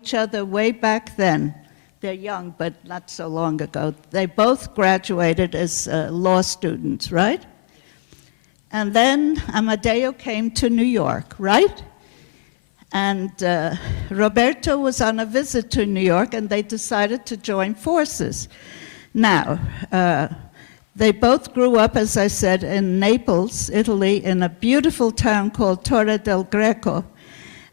each other way back then. They're young, but not so long ago. They both graduated as law students, right? And then Amadeo came to New York, right? And Roberto was on a visit to New York, and they decided to join forces. Now, they both grew up, as I said, in Naples, Italy, in a beautiful town called Torre del Greco.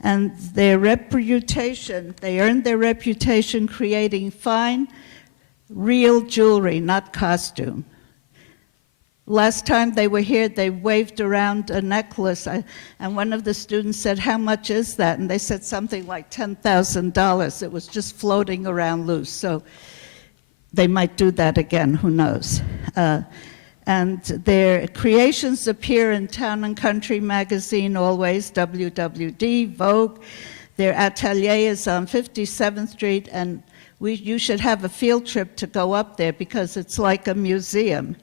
And their reputation, they earned their reputation creating fine, real jewelry, not costume. Last time they were here, they waved around a necklace, and one of the students said, "How much is that?" And they said something like $10,000. It was just floating around loose. So they might do that again, who knows. And their creations appear in Town and Country magazine always, WWD, Vogue. Their atelier is on 57th Street, and you should have a field trip to go up there because it's like a museum.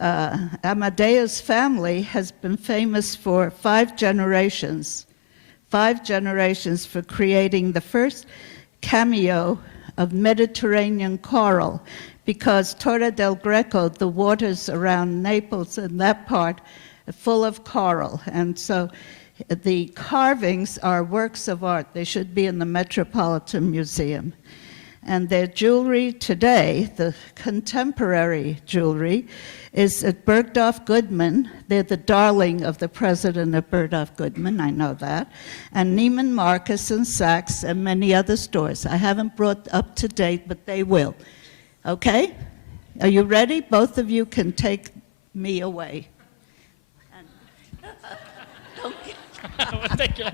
Amadeo's family has been famous for 5 generations for creating the first cameo of Mediterranean coral, because Torre del Greco, the waters around Naples and that part, are full of coral. And so the carvings are works of art. They should be in the Metropolitan Museum. And their jewelry today, the contemporary jewelry, is at Bergdorf Goodman. They're the darling of the president of Bergdorf Goodman, I know that, and Nieman-Marcus and Saks and many other stores. I haven't brought up to date, but they will. Okay? Are you ready? Both of you can take me away. Thank you.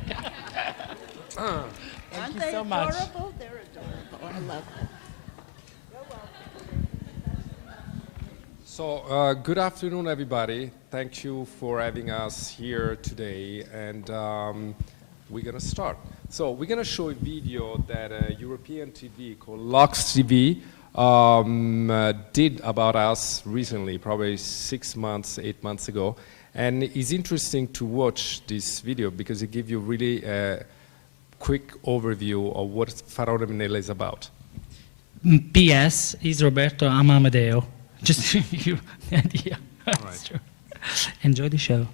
Aren't they so much. adorable? They're adorable. I love them. You're welcome. So, good afternoon, everybody. Thank you for having us here today, and we're going to start. So, we're going to show a video that a European TV called Lux TV did about us recently, probably 6 months, 8 months ago. And it's interesting to watch this video because it gives you really a quick overview of what Faraone Menella is about. P.S. is Roberto, I'm Amadeo. Just to give you the idea. That's true. Enjoy the show.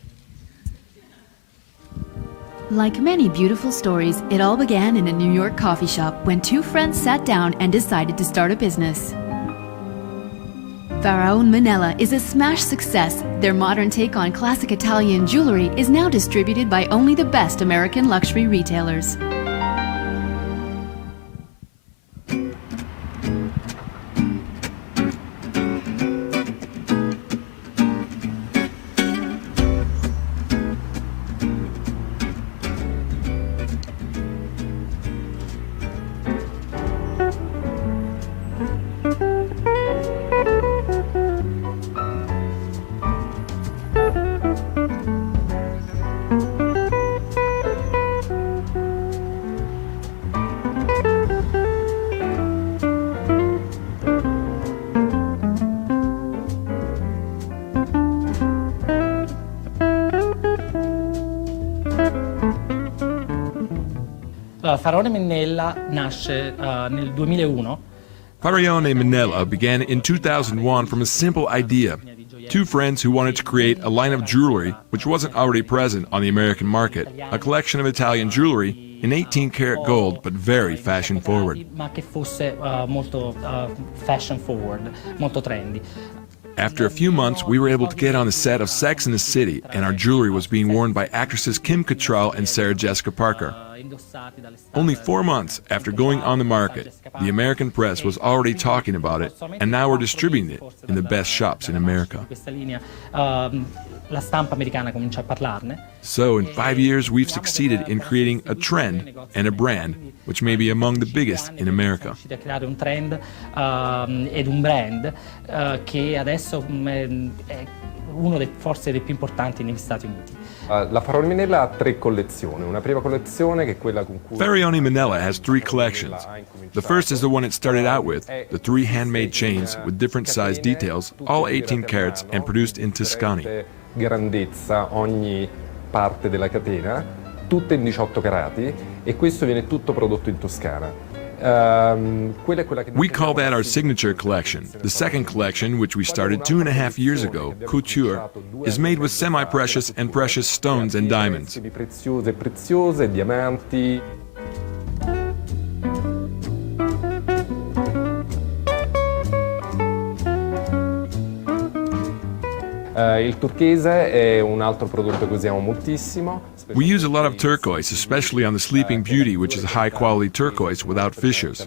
Like many beautiful stories, it all began in a New York coffee shop when 2 friends sat down and decided to start a business. Faraone Menella is a smash success. Their modern take on classic Italian jewelry is now distributed by only the best American luxury retailers. Faraone Menella nasce nel 2001. Faraone Menella began in 2001 from a simple idea. 2 friends who wanted to create a line of jewelry which wasn't already present on the American market, a collection of Italian jewelry in 18-karat gold, but very fashion-forward. Ma che fosse molto fashion-forward, molto trendy. After a few months, we were able to get on the set of Sex and the City, and our jewelry was being worn by actresses Kim Cattrall and Sarah Jessica Parker. Only 4 months after going on the market, the American press was already talking about it, and now we're distributing it in the best shops in America. La stampa americana comincia a parlarne. So in 5 years, we've succeeded in creating a trend and a brand which may be among the biggest in America. A creare un trend ed un brand che adesso è uno forse dei più importanti negli Stati Uniti. La Faraone Menella ha 3 collezioni. Una prima collezione che è quella con cui Faraone Menella has 3 collections. The first is the one it started out with, the 3 handmade chains with different size details, all 18 carats and produced in Tuscany. Grandezza ogni parte della catena, tutte in 18 carati, e questo viene tutto prodotto in Toscana. We call that our signature collection. The second collection, which we started 2.5 years ago, couture, is made with semi-precious and precious stones and diamonds. Preziose, diamanti. Il turchese è un altro prodotto che usiamo moltissimo. We use a lot of turquoise, especially on the Sleeping Beauty, which is a high-quality turquoise without fissures.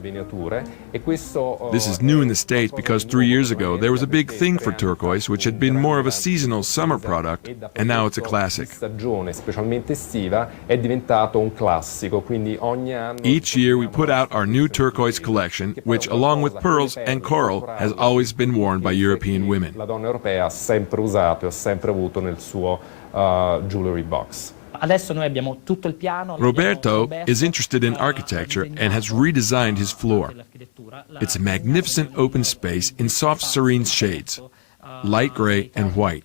This is new in the States because 3 years ago there was a big thing for turquoise, which had been more of a seasonal summer product, and now it's a classic. Stagione, specialmente estiva, è diventato un classico, quindi ogni anno. Each year we put out our new turquoise collection, which, along with pearls and coral, has always been worn by European women. La donna europea ha sempre usato e ha sempre avuto nel suo jewelry box. Adesso noi abbiamo tutto il piano. Roberto is interested in architecture and has redesigned his floor. It's a magnificent open space in soft serene shades, light gray and white.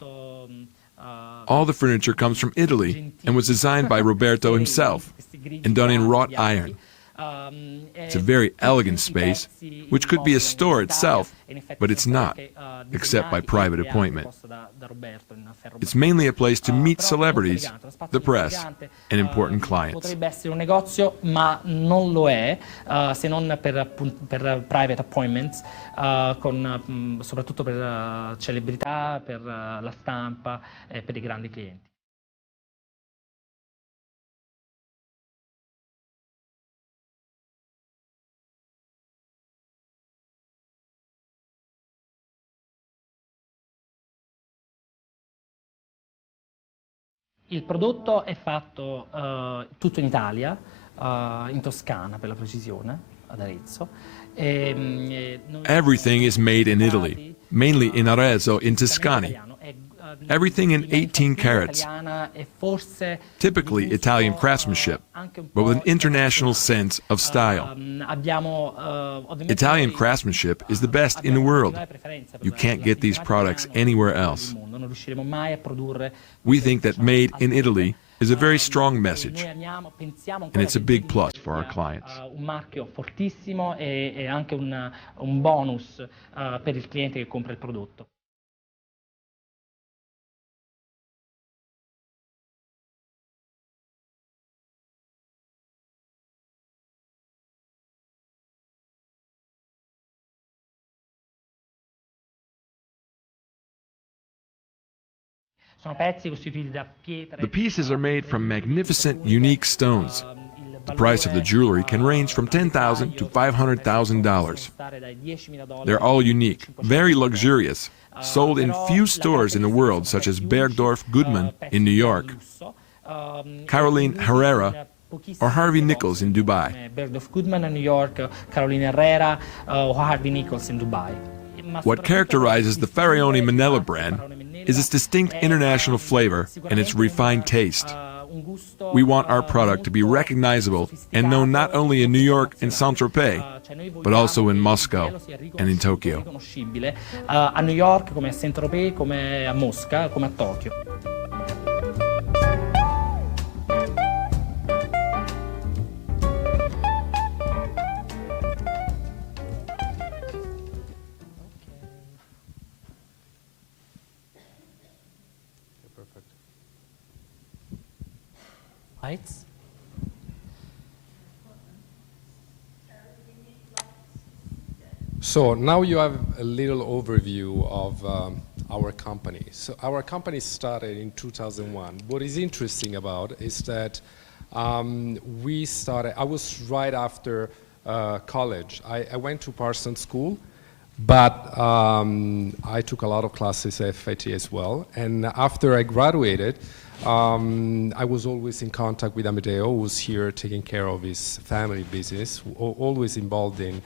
All the furniture comes from Italy and was designed by Roberto himself and done in wrought iron. It's a very elegant space, which could be a store itself, but it's not, except by private appointment. It's mainly a place to meet celebrities, the press, and important clients. Potrebbe essere un negozio, ma non lo è, se non per private appointments, soprattutto per celebrità, per la stampa e per i grandi clienti. Il prodotto è fatto tutto in Italia, in Toscana per la precisione, ad Arezzo. Everything is made in Italy, mainly in Arezzo in Tuscany. Everything in 18 carats, typically Italian craftsmanship, but with an international sense of style. Italian craftsmanship is the best in the world. You can't get these products anywhere else. We think that made in Italy is a very strong message, and it's a big plus for our clients. Un marchio fortissimo e anche un bonus per il cliente che compra il prodotto. Sono pezzi costituiti da pietre. The pieces are made from magnificent, unique stones. The price of the jewelry can range from $10,000 to $500,000. They're all unique, very luxurious, sold in few stores in the world, such as Bergdorf Goodman in New York, Caroline Herrera, or Harvey Nichols in Dubai. Bergdorf Goodman in New York, Caroline Herrera, or Harvey Nichols in Dubai. What characterizes the Faraone Menella brand is its distinct international flavor and its refined taste. We want our product to be recognizable and known not only in New York and Saint-Tropez, but also in Moscow and in Tokyo. A New York, come a Saint-Tropez, come a Mosca, come a Tokyo. Lights. So now you have a little overview of our company. So our company started in 2001. What is interesting about is that we started, I was right after college. I went to Parsons School, but I took a lot of classes at FIT as well. And after I graduated, I was always in contact with Amadeo, who was here taking care of his family business, always involved in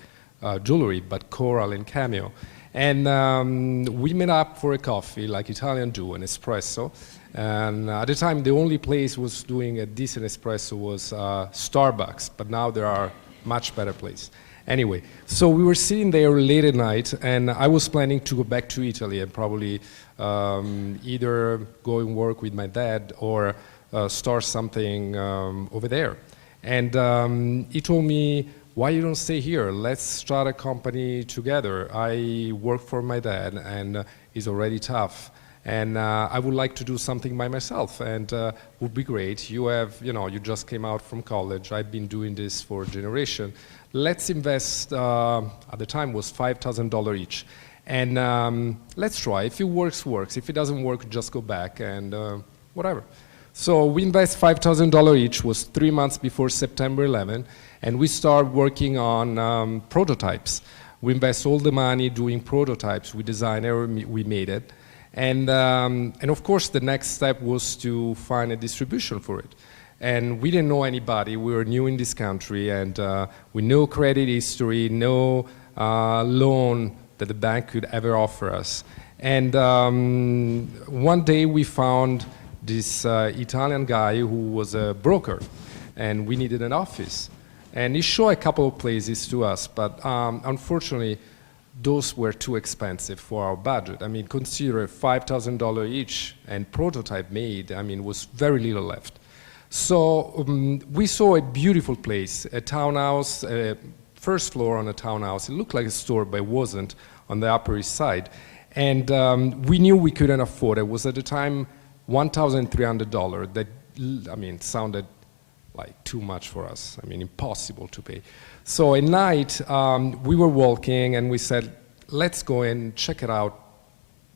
jewelry, but coral and cameo. And we met up for a coffee, like Italian do, an espresso. And at the time, the only place was doing a decent espresso was Starbucks, but now there are much better places. Anyway, so we were sitting there late at night, and I was planning to go back to Italy and probably either go and work with my dad or start something over there. And he told me, why you don't stay here? Let's start a company together. I work for my dad, and it's already tough. And I would like to do something by myself, and would be great. You have, you just came out from college. I've been doing this for a generation. Let's invest, at the time was $5,000 each. And let's try. If it works, works. If it doesn't work, just go back and whatever. So we invest $5,000 each, was 3 months before September 11, and we start working on prototypes. We invest all the money doing prototypes. We design it, we made it. And of course, the next step was to find a distribution for it. And we didn't know anybody. We were new in this country, and with no credit history, no loan that the bank could ever offer us. And one day we found this Italian guy who was a broker, and we needed an office. And he showed a couple of places to us, but unfortunately, those were too expensive for our budget. I mean, consider $5,000 each and prototype made, I mean, was very little left. So we saw a beautiful place, a townhouse, first floor on a townhouse. It looked like a store, but it wasn't, on the Upper East Side. And we knew we couldn't afford it. It was at the time $1,300. That, I mean, sounded like too much for us. I mean, impossible to pay. So at night, we were walking and we said, let's go and check it out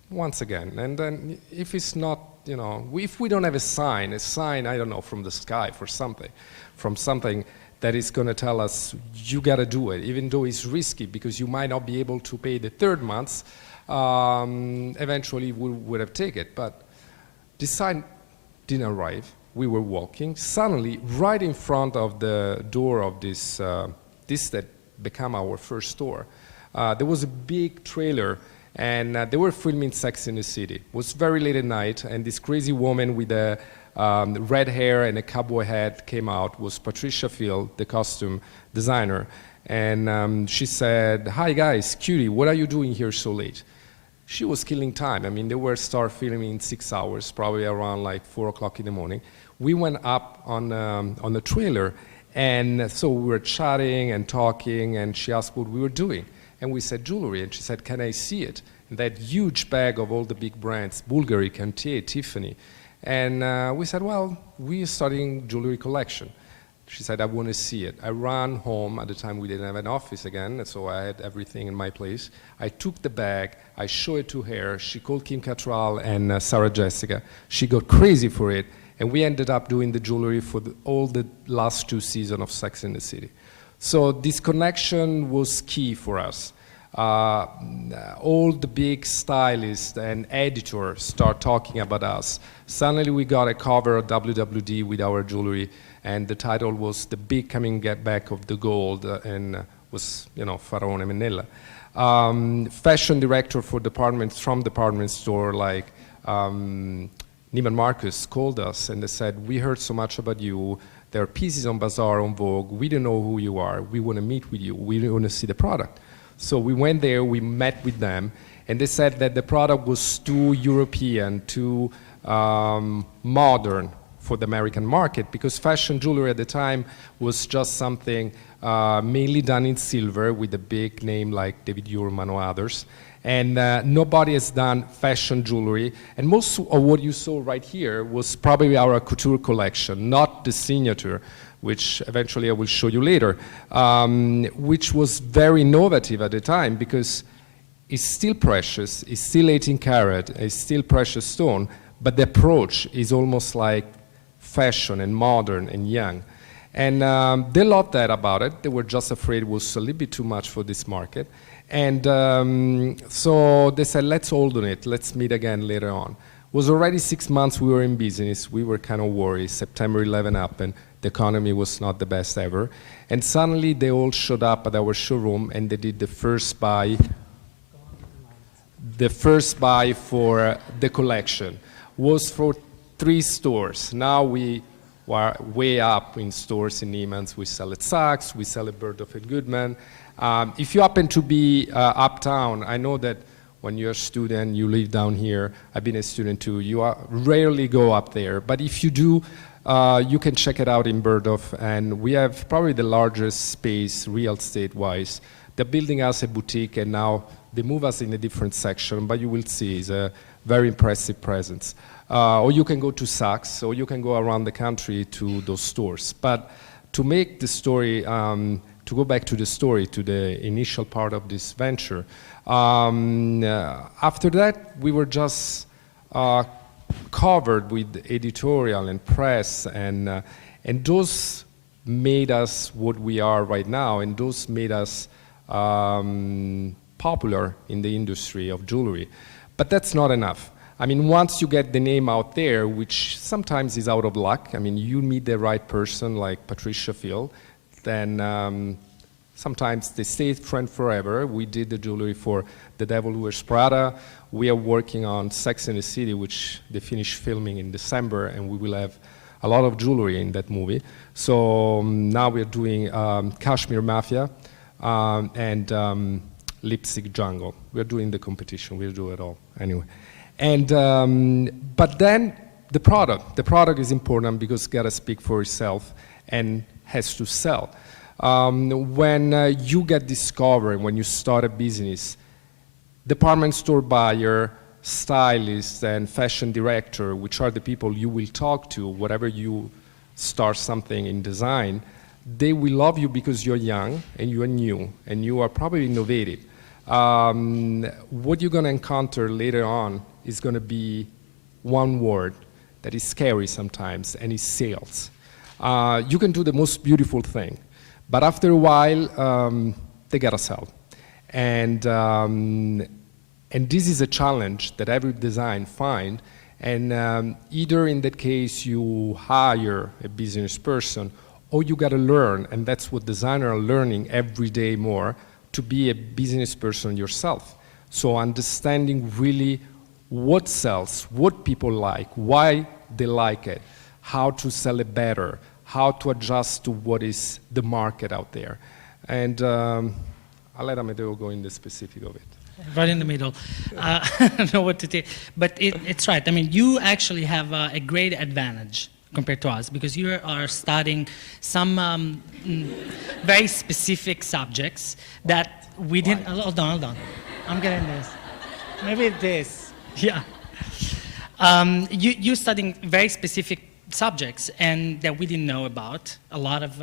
once again. And then if it's not, if we don't have a sign, I don't know, from the sky for something, from something that is going to tell us, you got to do it, even though it's risky because you might not be able to pay the third month, eventually we would have taken it. But the sign didn't arrive. We were walking. Suddenly, right in front of the door of this that became our first store, there was a big trailer, and they were filming Sex in the City. It was very late at night, and this crazy woman with the red hair and a cowboy hat came out. Was Patricia Field, the costume designer, and she said, "Hi guys, cutie, what are you doing here so late?" She was killing time. I mean, they were start filming in 6 hours, probably around like 4 o'clock in the morning. We went up on the trailer, and so we were chatting and talking, and she asked what we were doing. And we said jewelry, and she said, can I see it? And that huge bag of all the big brands, Bulgari, Cartier, Tiffany. And we said, well, we're starting jewelry collection. She said, I want to see it. I ran home. At the time, we didn't have an office again, so I had everything in my place. I took the bag. I showed it to her. She called Kim Cattrall and Sarah Jessica. She got crazy for it. And we ended up doing the jewelry for all the last 2 seasons of Sex in the City. So this connection was key for us. All the big stylists and editors start talking about us. Suddenly we got a cover of WWD with our jewelry, and the title was The Big Coming Back of the Gold, and was, Faraone Menella. Fashion director for departments from department store like Nieman-Marcus called us and they said, we heard so much about you. There are pieces on Bazaar, on Vogue. We don't know who you are. We want to meet with you. We want to see the product. So we went there, we met with them, and they said that the product was too European, too modern for the American market, because fashion jewelry at the time was just something mainly done in silver with a big name like David Yurman or others. And nobody has done fashion jewelry. And most of what you saw right here was probably our couture collection, not the signature, which eventually I will show you later, which was very innovative at the time because it's still precious, it's still 18 karat, it's still precious stone, but the approach is almost like fashion and modern and young. And they loved that about it. They were just afraid it was a little bit too much for this market. And so they said, let's hold on it. Let's meet again later on. It was already 6 months we were in business. We were kind of worried. September 11 happened. The economy was not the best ever. And suddenly they all showed up at our showroom and they did the first buy for the collection. Was for 3 stores. Now we are way up in stores in Neiman's. We sell at Saks. We sell at Bergdorf Goodman. If you happen to be uptown, I know that when you're a student, you live down here. I've been a student too. You rarely go up there. But if you do, You can check it out in Bergdorf, and we have probably the largest space real estate-wise. They're building us a boutique, and now they move us in a different section, but you will see it's a very impressive presence. Or you can go to Saks, or you can go around the country to those stores. But to make the story, to go back to the story, to the initial part of this venture, after that, we were just covered with editorial and press, and those made us what we are right now, and those made us popular in the industry of jewelry. But that's not enough. I mean, once you get the name out there, which sometimes is out of luck, I mean, you meet the right person like Patricia Phil, then sometimes they stay friend forever. We did the jewelry for The Devil Wears Prada. We are working on Sex and the City, which they finished filming in December, and we will have a lot of jewelry in that movie. So now we're doing Kashmir Mafia and Lipstick Jungle. We're doing the competition. We'll do it all anyway. And but then the product is important because it's got to speak for itself and has to sell. When you get discovered, when you start a business, department store buyer, stylist, and fashion director, which are the people you will talk to whatever you start something in design, they will love you because you're young and you are new and you are probably innovative. What you're going to encounter later on is going to be one word that is scary sometimes, and it's sales. You can do the most beautiful thing, but after a while, they gotta sell. And this is a challenge that every design finds, and either in that case you hire a business person, or you gotta learn, and that's what designers are learning every day more, to be a business person yourself. So understanding really what sells, what people like, why they like it, how to sell it better, how to adjust to what is the market out there. And I'll let Amadeo go in the specific of it. Right in the middle. I don't know what to take. But it's right. I mean, you actually have a great advantage compared to us because you are studying some very specific subjects that we didn't. Hold on. I'm getting this. Maybe this. Yeah. You're studying very specific subjects and that we didn't know about. A lot of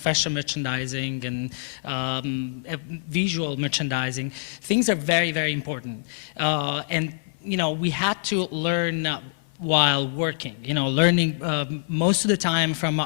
fashion merchandising and visual merchandising. Things are very, very important. And we had to learn while working, learning most of the time from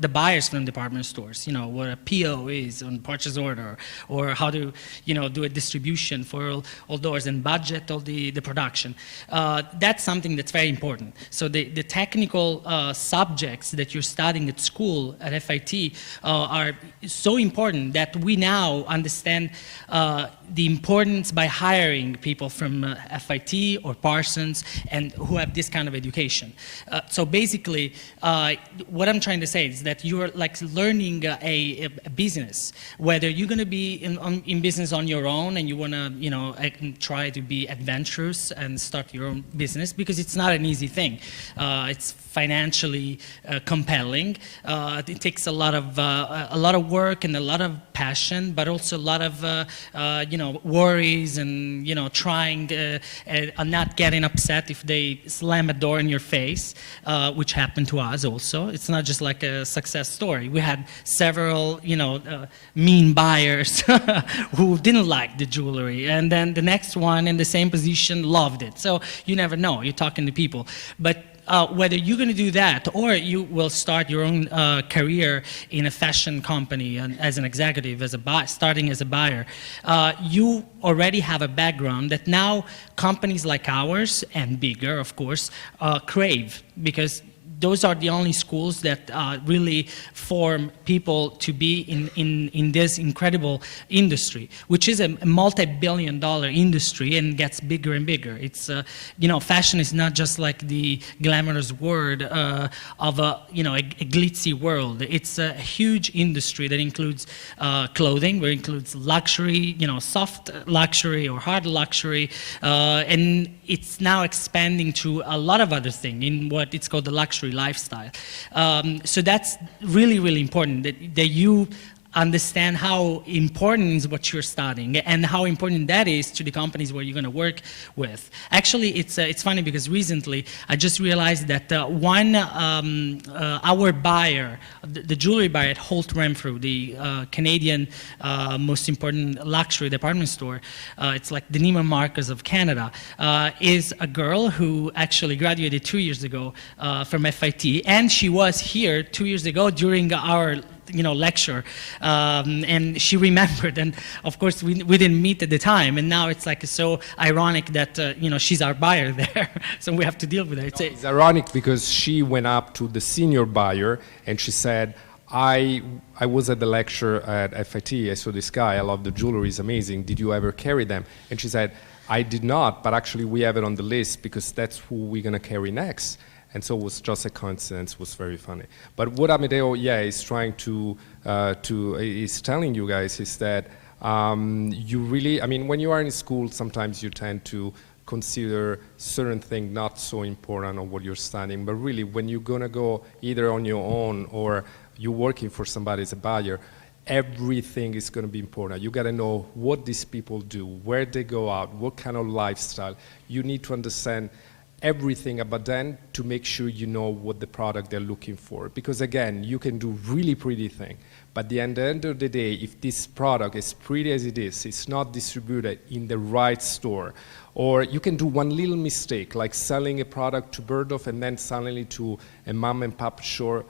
the buyers from department stores, what a PO is on purchase order, or how to, do a distribution for all doors and budget all the production. That's something that's very important. So the technical subjects that you're studying at school at FIT are so important that we now understand the importance by hiring people from FIT or Parsons and who have this kind of education. So basically, what I'm trying to say is that you're like learning a business, whether you're going to be in business on your own and you want to, try to be adventurous and start your own business, because it's not an easy thing. It's financially compelling. It takes a lot of work and a lot of passion, but also a lot of worries and trying and not getting upset if they slam a door in your face, which happened to us also. It's not just like a success story. We had several mean buyers who didn't like the jewelry, and then the next one in the same position loved it. So you never know. You're talking to people, but whether you're going to do that or you will start your own career in a fashion company and as an executive, starting as a buyer, you already have a background that now companies like ours, and bigger of course, crave, because those are the only schools that really form people to be in this incredible industry, which is a multi-billion-dollar industry and gets bigger and bigger. It's fashion is not just like the glamorous word of a glitzy world. It's a huge industry that includes clothing, where it includes luxury, soft luxury or hard luxury, and it's now expanding to a lot of other things in what it's called the luxury luxury lifestyle. So that's really, really important that you understand how important is what you're studying and how important that is to the companies where you're going to work with. Actually, it's funny because recently I just realized that our buyer, the jewelry buyer at Holt Renfrew, the Canadian most important luxury department store, it's like the Nieman-Marcus of Canada, is a girl who actually graduated 2 years ago from FIT, and she was here 2 years ago during our lecture, and she remembered, and of course we didn't meet at the time, and now it's like so ironic that she's our buyer there, so we have to deal with it. It's ironic because she went up to the senior buyer and she said, I was at the lecture at FIT, I saw this guy, I love the jewelry, it's amazing, did you ever carry them? And she said, I did not, but actually we have it on the list because that's who we're going to carry next. And so it was just a coincidence, was very funny. But what Amadeo, is trying to is telling you guys is that you really, when you are in school, sometimes you tend to consider certain things not so important on what you're studying, but really when you're gonna go either on your own or you're working for somebody as a buyer, everything is gonna be important. You gotta know what these people do, where they go out, what kind of lifestyle. You need to understand everything about them to make sure you know what the product they're looking for. Because again, you can do really pretty thing, but at the end of the day, if this product, as pretty as it is, it's not distributed in the right store, or you can do one little mistake, like selling a product to Bergdorf and then suddenly to a mom and pop store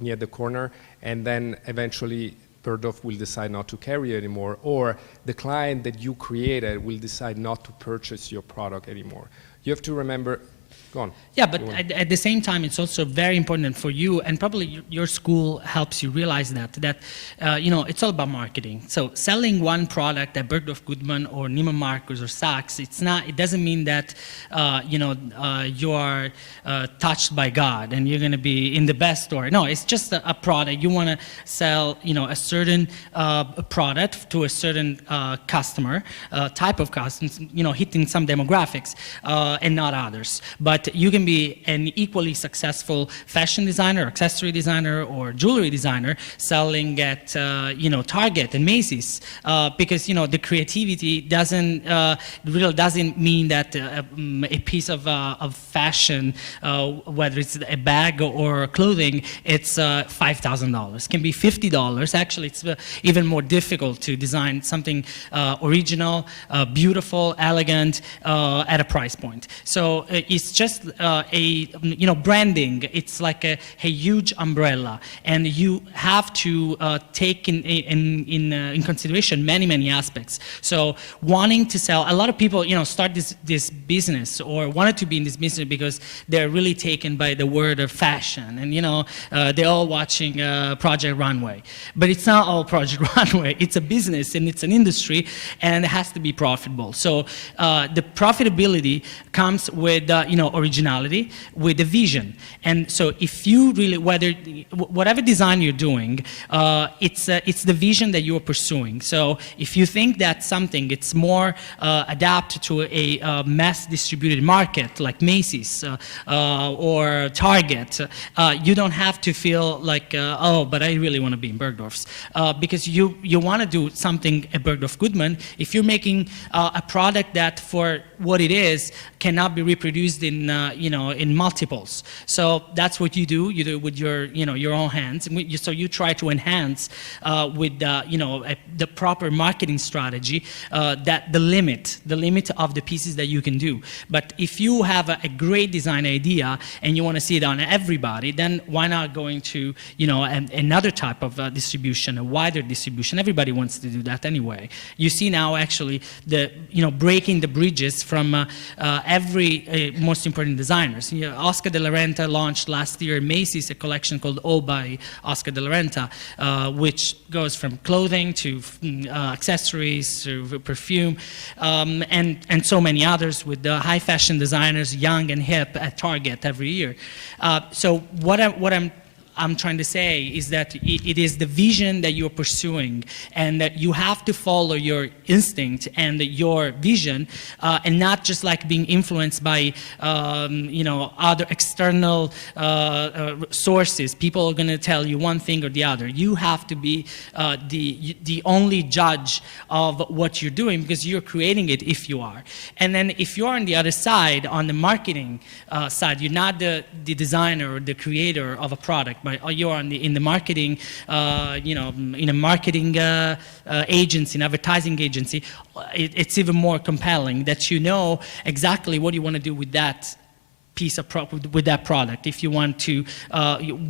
near the corner, and then eventually Bergdorf will decide not to carry it anymore, or the client that you created will decide not to purchase your product anymore. You have to remember, go on. Yeah, but at the same time, it's also very important for you, and probably your school helps you realize that it's all about marketing. So selling one product at Bergdorf Goodman or Nieman-Marcus or Saks, it doesn't mean that you are touched by God and you're going to be in the best store. No, it's just a product. You want to sell, a certain product to a certain customer, type of customer, hitting some demographics and not others. But you can be an equally successful fashion designer, accessory designer, or jewelry designer selling at Target and Macy's, because the creativity doesn't mean that a piece of fashion, whether it's a bag or clothing, it's $5,000. It can be $50. Actually, it's even more difficult to design something original, beautiful, elegant at a price point. So it's just branding. It's like a huge umbrella, and you have to take in consideration many aspects. So wanting to sell, a lot of people start this business or wanted to be in this business because they're really taken by the word of fashion, and they're all watching Project Runway, but it's not all Project Runway. It's a business and it's an industry, and it has to be profitable. So the profitability comes with originality, with the vision. And so if you really, whatever design you're doing, it's the vision that you're pursuing. So if you think that something, it's more adapted to a mass distributed market like Macy's or Target, you don't have to feel like, but I really want to be in Bergdorf's, because you want to do something at Bergdorf Goodman. If you're making a product that for what it is cannot be reproduced in multiples. So that's what you do. You do it with your own hands. So you try to enhance with the proper marketing strategy that the limit of the pieces that you can do. But if you have a great design idea and you want to see it on everybody, then why not going to another type of distribution, a wider distribution? Everybody wants to do that anyway. You see now actually the breaking the bridges from every most important designers. Oscar de la Renta launched last year at Macy's a collection called All by Oscar de la Renta, which goes from clothing to accessories to perfume, and so many others with the high fashion designers, young and hip, at Target every year. So what I'm I'm trying to say is that it is the vision that you're pursuing, and that you have to follow your instinct and your vision, and not just like being influenced by other external sources. People are going to tell you one thing or the other. You have to be the only judge of what you're doing, because you're creating it if you are. And then if you're on the other side, on the marketing side, you're not the designer or the creator of a product, but you're in the marketing, in a marketing agency, an advertising agency. It's even more compelling that you know exactly what you want to do with that piece of with that product, if you want to,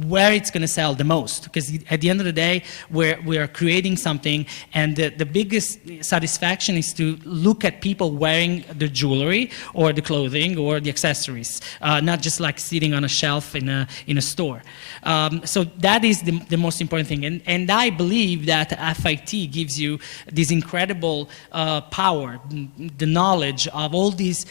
where it's going to sell the most. Because at the end of the day, we are creating something, and the biggest satisfaction is to look at people wearing the jewelry or the clothing or the accessories, not just like sitting on a shelf in a store. So that is the most important thing. And I believe that FIT gives you this incredible power, the knowledge of all these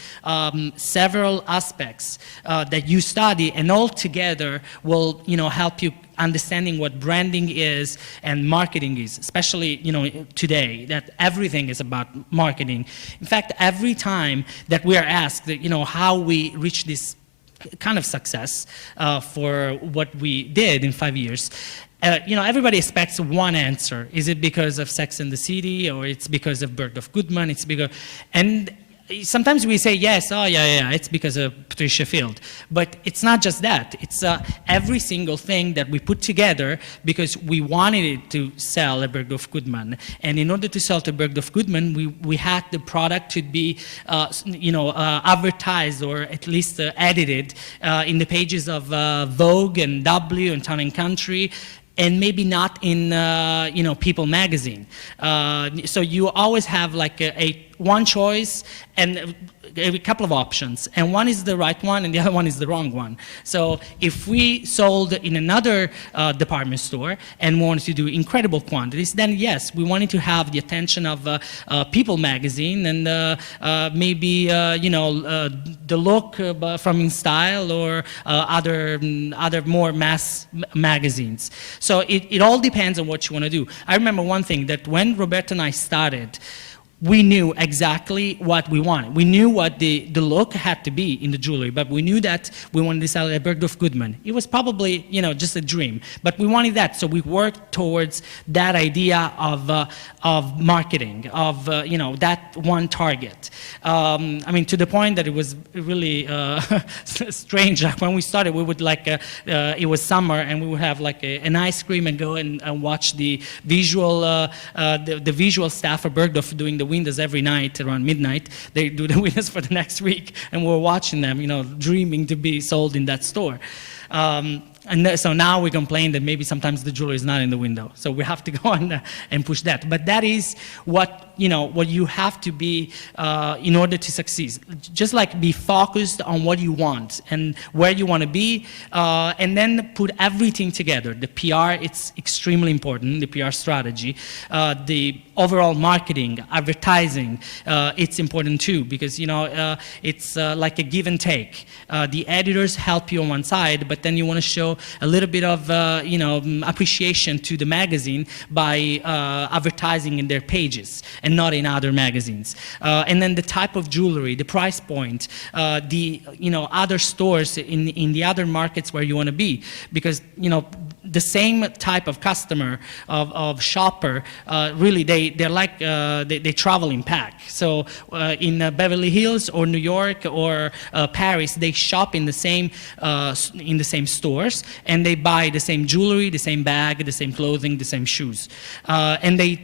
several aspects that you study, and all together will help you understanding what branding is and marketing is, especially today, that everything is about marketing. In fact, every time that we are asked how we reach this kind of success for what we did in 5 years, everybody expects one answer. Is it because of Sex and the City, or it's because of Bergdorf Goodman? It's because, and sometimes we say yes, oh yeah, it's because of Patricia Field. But it's not just that. It's every single thing that we put together because we wanted it to sell at Bergdorf Goodman. And in order to sell to Bergdorf Goodman, we had the product to be advertised, or at least edited in the pages of Vogue and W and Town and Country, and maybe not in People magazine. So you always have like one choice and a couple of options, and one is the right one and the other one is the wrong one. So if we sold in another department store and wanted to do incredible quantities, then yes, we wanted to have the attention of People magazine and maybe the Look from In Style, or other more mass magazines. So it all depends on what you want to do. I remember one thing, that when Roberto and I started, we knew exactly what we wanted. We knew what the look had to be in the jewelry, but we knew that we wanted to sell at Bergdorf Goodman. It was probably, just a dream, but we wanted that, so we worked towards that idea of marketing, of that one target. To the point that it was really strange. Like when we started, we would it was summer, and we would have an ice cream and go and watch the visual the visual staff of Bergdorf doing the windows every night around midnight. They do the windows for the next week, and we're watching them, dreaming to be sold in that store. So now we complain that maybe sometimes the jewelry is not in the window. So we have to go on and push that. But that is what you have to be in order to succeed. Just be focused on what you want and where you want to be, and then put everything together. The PR, it's extremely important, the PR strategy. The overall marketing, advertising, it's important too, because it's like a give and take. The editors help you on one side, but then you want to show a little bit of appreciation to the magazine by advertising in their pages and not in other magazines. And then the type of jewelry, the price point, the other stores in the other markets where you want to be, because the same type of customer, of shopper, really they're like they travel in pack. So in Beverly Hills or New York or Paris, they shop in the same stores, and they buy the same jewelry, the same bag, the same clothing, the same shoes, and they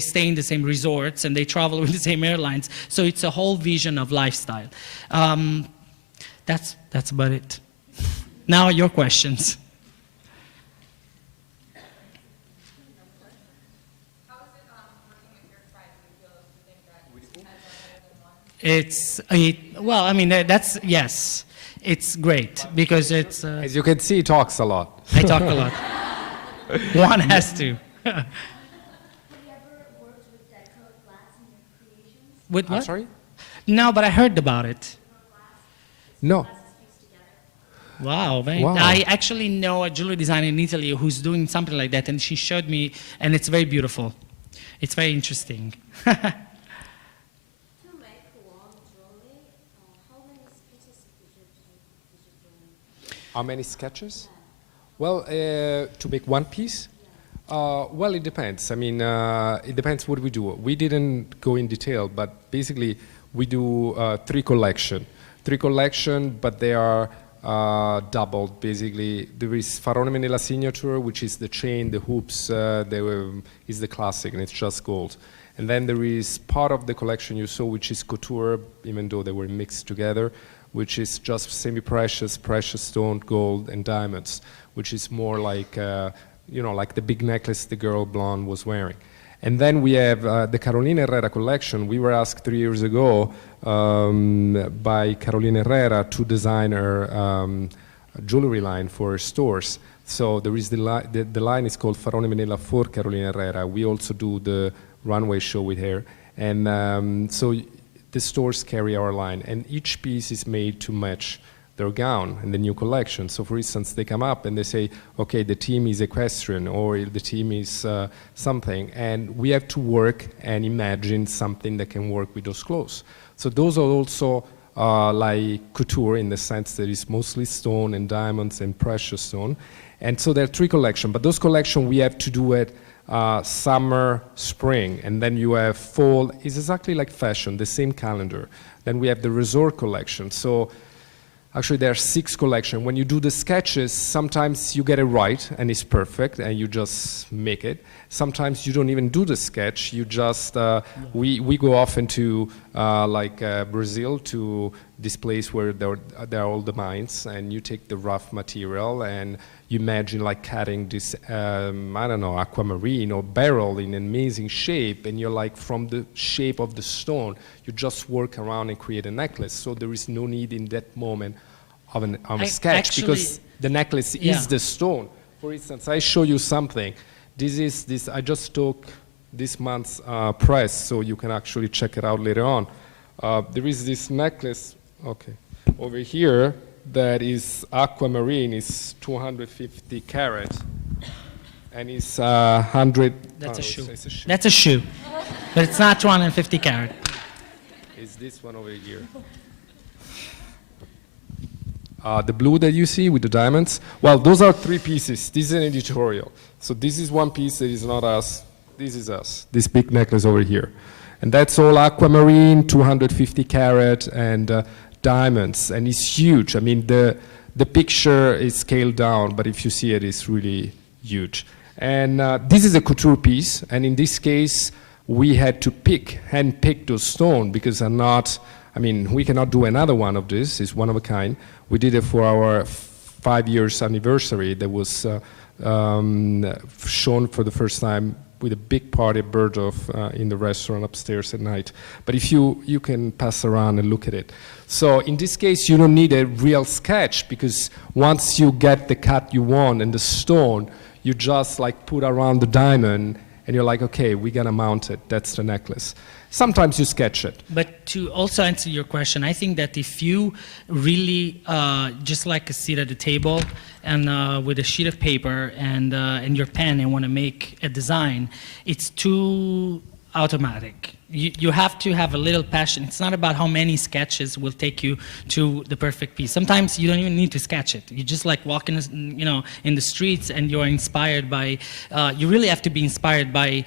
stay in the same resorts, and they travel with the same airlines. So it's a whole vision of lifestyle. That's about it. Now your questions. That's, yes, it's great, because it's... As you can see, he talks a lot. I talk a lot. One has to. Have you ever worked with dichroic glass in your creations? With what? I'm sorry? No, but I heard about it. No. Wow, Wow. I actually know a jewelry designer in Italy who's doing something like that, and she showed me, and it's very beautiful. It's very interesting. To make one jewelry, how many sketches did you do? How many sketches? Well, to make one piece? Well, it depends. I mean, it depends what we do. We didn't go in detail, but basically we do three collection, but they are doubled. Basically, there is Faraone Menella signature, which is the chain, the hoops, is the classic, and it's just gold. And then there is part of the collection you saw, which is couture, even though they were mixed together, which is just semi-precious, precious stone, gold, and diamonds, which is more like, you know, like the big necklace the girl blonde was wearing. And then we have the Carolina Herrera collection. We were asked 3 years ago by Carolina Herrera to design her jewelry line for her stores. So there is the line is called Faraone Menella for Carolina Herrera. We also do the runway show with her. And so the stores carry our line. And each piece is made to match their gown in the new collection. So for instance, they come up and they say, okay, the team is equestrian or the team is something, and we have to work and imagine something that can work with those clothes. So those are also like couture in the sense that it's mostly stone and diamonds and precious stone. And so there are three collections, but those collections we have to do it summer, spring, and then you have fall. It's exactly like fashion, the same calendar. Then we have the resort collection. So actually, there are 6 collections. When you do the sketches, sometimes you get it right and it's perfect and you just make it. Sometimes you don't even do the sketch. You just, we go off into Brazil to this place where there are all the mines, and you take the rough material and you imagine like cutting this, I don't know, aquamarine or beryl in an amazing shape, and you're like, from the shape of the stone, you just work around and create a necklace. So there is no need in that moment of a sketch, because the necklace is the stone. For instance, I show you something. I just took this month's press, so you can actually check it out later on. There is this necklace, okay, over here that is aquamarine, is 250 carat, and it's 100. That's a shoe. That's a shoe, but it's not 250 carat. It's this one over here. The blue that you see with the diamonds, well, those are 3 pieces. This is an editorial. So this is one piece that is not us. This is us, this big necklace over here. And that's all aquamarine, 250 carat, and diamonds. And it's huge. I mean, the picture is scaled down, but if you see it, it's really huge. And this is a couture piece. And in this case, we had to hand pick those stones, because they're not, I mean, we cannot do another one of this. It's one of a kind. We did it for our 5 years anniversary that was shown for the first time with a big party at Bergdorf in the restaurant upstairs at night. But if you can pass around and look at it. So in this case, you don't need a real sketch, because once you get the cut you want and the stone, you just like put around the diamond and you're like, okay, we're gonna mount it. That's the necklace. Sometimes you sketch it. But to also answer your question, I think that if you really just like a seat at the table and with a sheet of paper and your pen and want to make a design, it's too automatic. You have to have a little passion. It's not about how many sketches will take you to the perfect piece. Sometimes you don't even need to sketch it. You just like walk in the streets and you're inspired by. You really have to be inspired by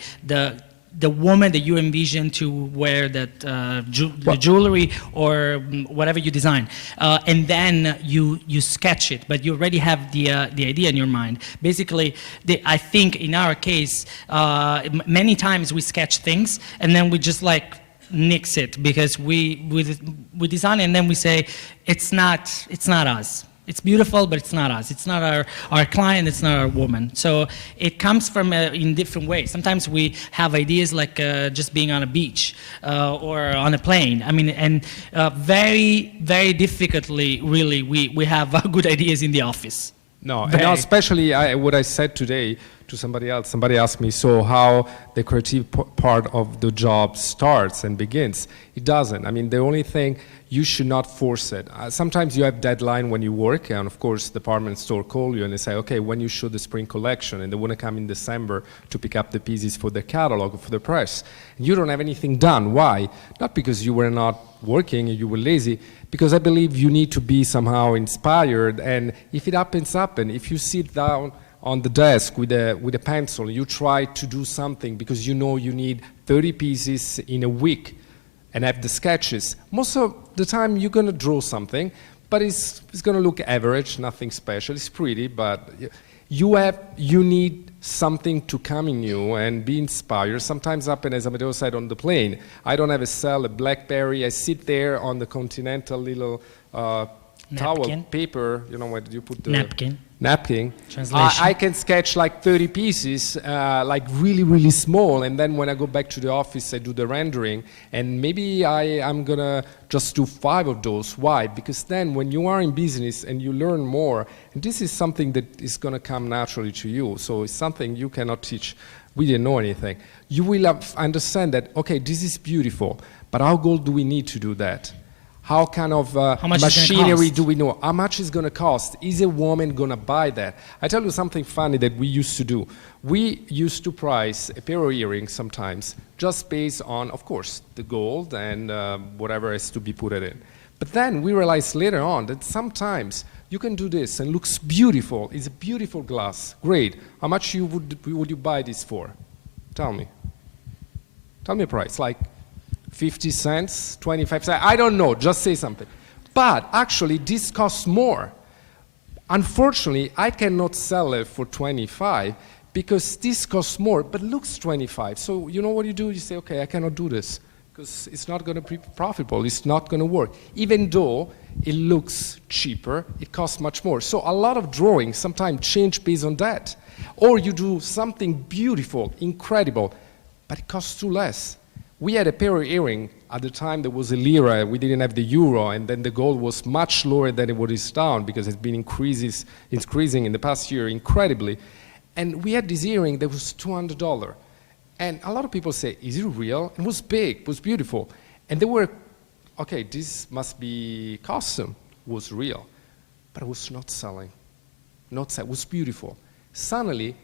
the woman that you envision to wear that the jewelry or whatever you design, and then you sketch it, but you already have the idea in your mind. Basically, I think in our case, many times we sketch things and then we just like nix it because we design it and then we say it's not us. It's beautiful, but it's not us. It's not our client. It's not our woman. So it comes from in different ways. Sometimes we have ideas like just being on a beach or on a plane. I mean, and very, very difficultly, really, we have good ideas in the office. No, and especially what I said today to somebody else. Somebody asked me, so how the creative part of the job starts and begins? It doesn't. I mean, the only thing, you should not force it. Sometimes you have deadline when you work, and of course department store call you and they say, okay, when you show the spring collection, and they want to come in December to pick up the pieces for the catalog, for the press. And you don't have anything done. Why? Not because you were not working, you were lazy, because I believe you need to be somehow inspired, and if it happens, if you sit down on the desk with a pencil, you try to do something because you know you need 30 pieces in a week and have the sketches. Most of the time you're going to draw something, but it's going to look average, nothing special. It's pretty, but you need something to come in you and be inspired. Sometimes happen, as Amadeo said, on the plane. I don't have a cell, a BlackBerry. I sit there on the Continental little towel, paper, you know, where you put the... Napkin. Translation. I can sketch like 30 pieces, like really, really small, and then when I go back to the office, I do the rendering, and maybe I'm gonna just do 5 of those. Why? Because then when you are in business and you learn more, and this is something that is gonna come naturally to you, so it's something you cannot teach. We didn't know anything. You will understand that, okay, this is beautiful, but how gold do we need to do that? How kind of machinery do we know? How much is going to cost? Is a woman going to buy that? I tell you something funny that we used to do. We used to price a pair of earrings sometimes just based on, of course, the gold and whatever has to be put in. But then we realized later on that sometimes you can do this and looks beautiful. It's a beautiful glass. Great. How much would you buy this for? Tell me. Tell me a price. Like 50 cents, 25 cents, I don't know, just say something. But actually, this costs more. Unfortunately, I cannot sell it for 25 because this costs more, but looks 25. So you know what you do? You say, okay, I cannot do this because it's not going to be profitable. It's not going to work. Even though it looks cheaper, it costs much more. So a lot of drawings sometimes change based on that. Or you do something beautiful, incredible, but it costs too less. We had a pair of earring at the time. There was a lira. We didn't have the euro, and then the gold was much lower than it is down because it's been increasing in the past year incredibly. And we had this earring that was $200. And a lot of people say, is it real? It was big, it was beautiful. And they were, okay, this must be custom. It was real. But it was not selling. It was beautiful. Suddenly,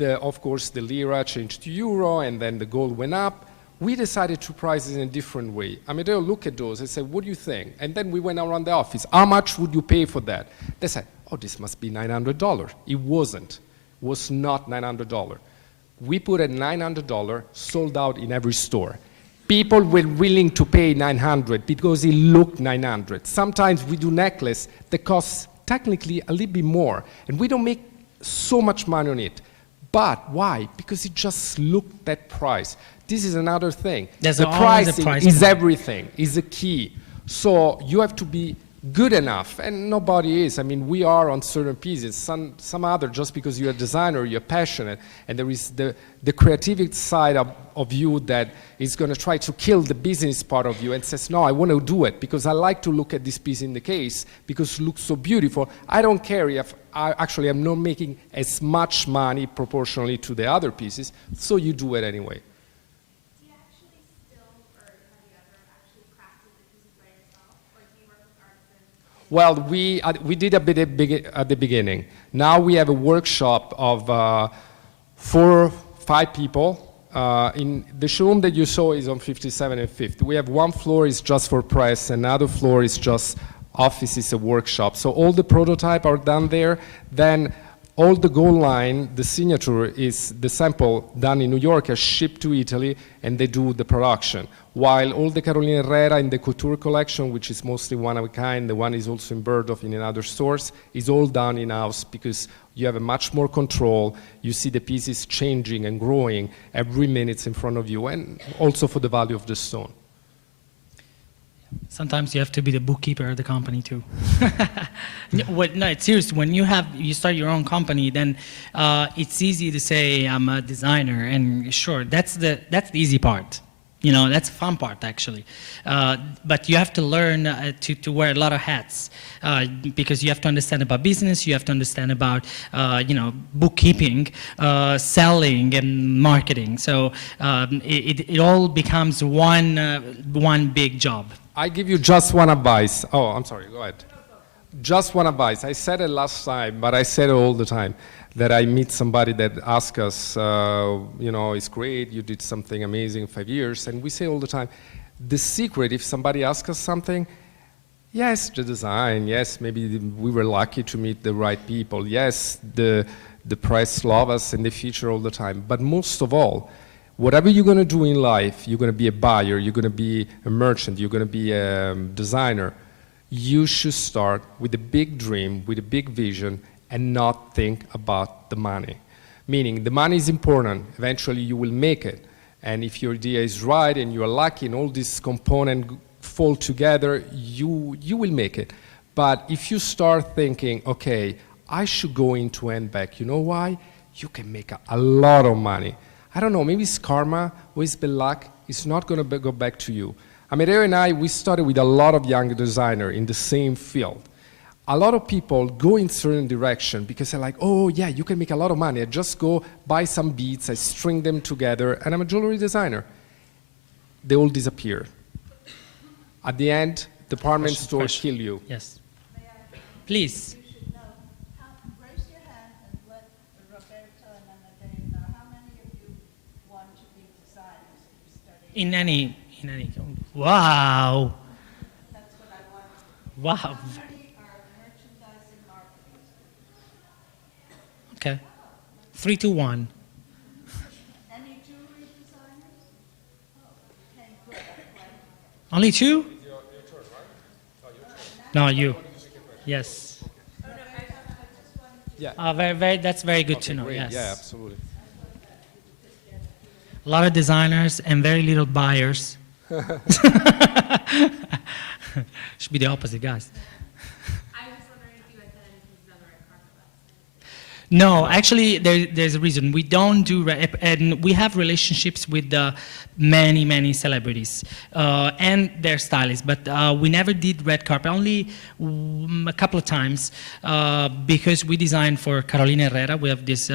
of course, the lira changed to euro, and then the gold went up. We decided to price it in a different way. Amadeo looked at those and said, what do you think? And then we went around the office. How much would you pay for that? They said, oh, this must be $900. It wasn't. It was not $900. We put at $900, sold out in every store. People were willing to pay $900 because it looked $900. Sometimes we do necklace that costs technically a little bit more, and we don't make so much money on it. But why? Because it just looked that price. This is another thing. The pricing is everything, is the key. So you have to be good enough, and nobody is. I mean, we are on certain pieces. Some other, just because you're a designer, you're passionate, and there is the creative side of you that is going to try to kill the business part of you and says, no, I want to do it because I like to look at this piece in the case because it looks so beautiful. I don't care if I'm not making as much money proportionally to the other pieces, so you do it anyway. Well, we did a bit at the beginning. Now we have a workshop of 4 or 5 people. In the showroom that you saw is on 57 and 5th. We have one floor is just for press, another floor is just offices and workshop. So all the prototype are done there. Then all the gold line, the signature is the sample done in New York, are shipped to Italy, and they do the production. While all the Carolina Herrera in the couture collection, which is mostly one of a kind, the one is also in Bergdorf in another stores, is all done in-house because you have a much more control. You see the pieces changing and growing every minute in front of you, and also for the value of the stone. Sometimes you have to be the bookkeeper of the company too. No, it's serious. When you start your own company, then it's easy to say I'm a designer, and sure, that's the easy part. You know, that's the fun part actually. But you have to learn to wear a lot of hats because you have to understand about business. You have to understand about bookkeeping, selling, and marketing. So it all becomes one big job. I give you just one advice. Oh, I'm sorry, go ahead. Just one advice. I said it last time, but I said it all the time, that I meet somebody that asks us, you know, it's great, you did something amazing in 5 years, and we say all the time, the secret, if somebody asks us something, yes, the design, yes, maybe we were lucky to meet the right people, yes, the press love us and they feature all the time, but most of all, whatever you're going to do in life, you're going to be a buyer, you're going to be a merchant, you're going to be a designer, you should start with a big dream, with a big vision, and not think about the money. Meaning, the money is important, eventually you will make it, and if your idea is right and you are lucky and all these components fall together, you will make it. But if you start thinking, okay, I should go into handbag, you know why? You can make a lot of money. I don't know, maybe it's karma or it's bad luck, it's not going to go back to you. Amadeo and I, we started with a lot of young designers in the same field. A lot of people go in certain direction because they're like, oh yeah, you can make a lot of money. I just go buy some beads, I string them together, and I'm a jewelry designer. They all disappear. At the end, department stores kill you. Yes. Please. You should know. Raise your hand and let Roberto and Amadeo know how many of you want to be designers if you study. In any. Wow. That's what I want. Wow. How many are merchandising marketing? Okay. 3 to 1. Any jewelry designers? Okay, good. Only 2? No, you. Yes. Yeah. That's very good to know. Great. Yes. Yeah, absolutely. A lot of designers and very little buyers. Should be the opposite, guys. I was wondering if you had done anything on the red carpet last night. No, actually, there's a reason. We don't do, and we have relationships with many celebrities and their stylists, but we never did red carpet, only a couple of times because we designed for Carolina Herrera. We have this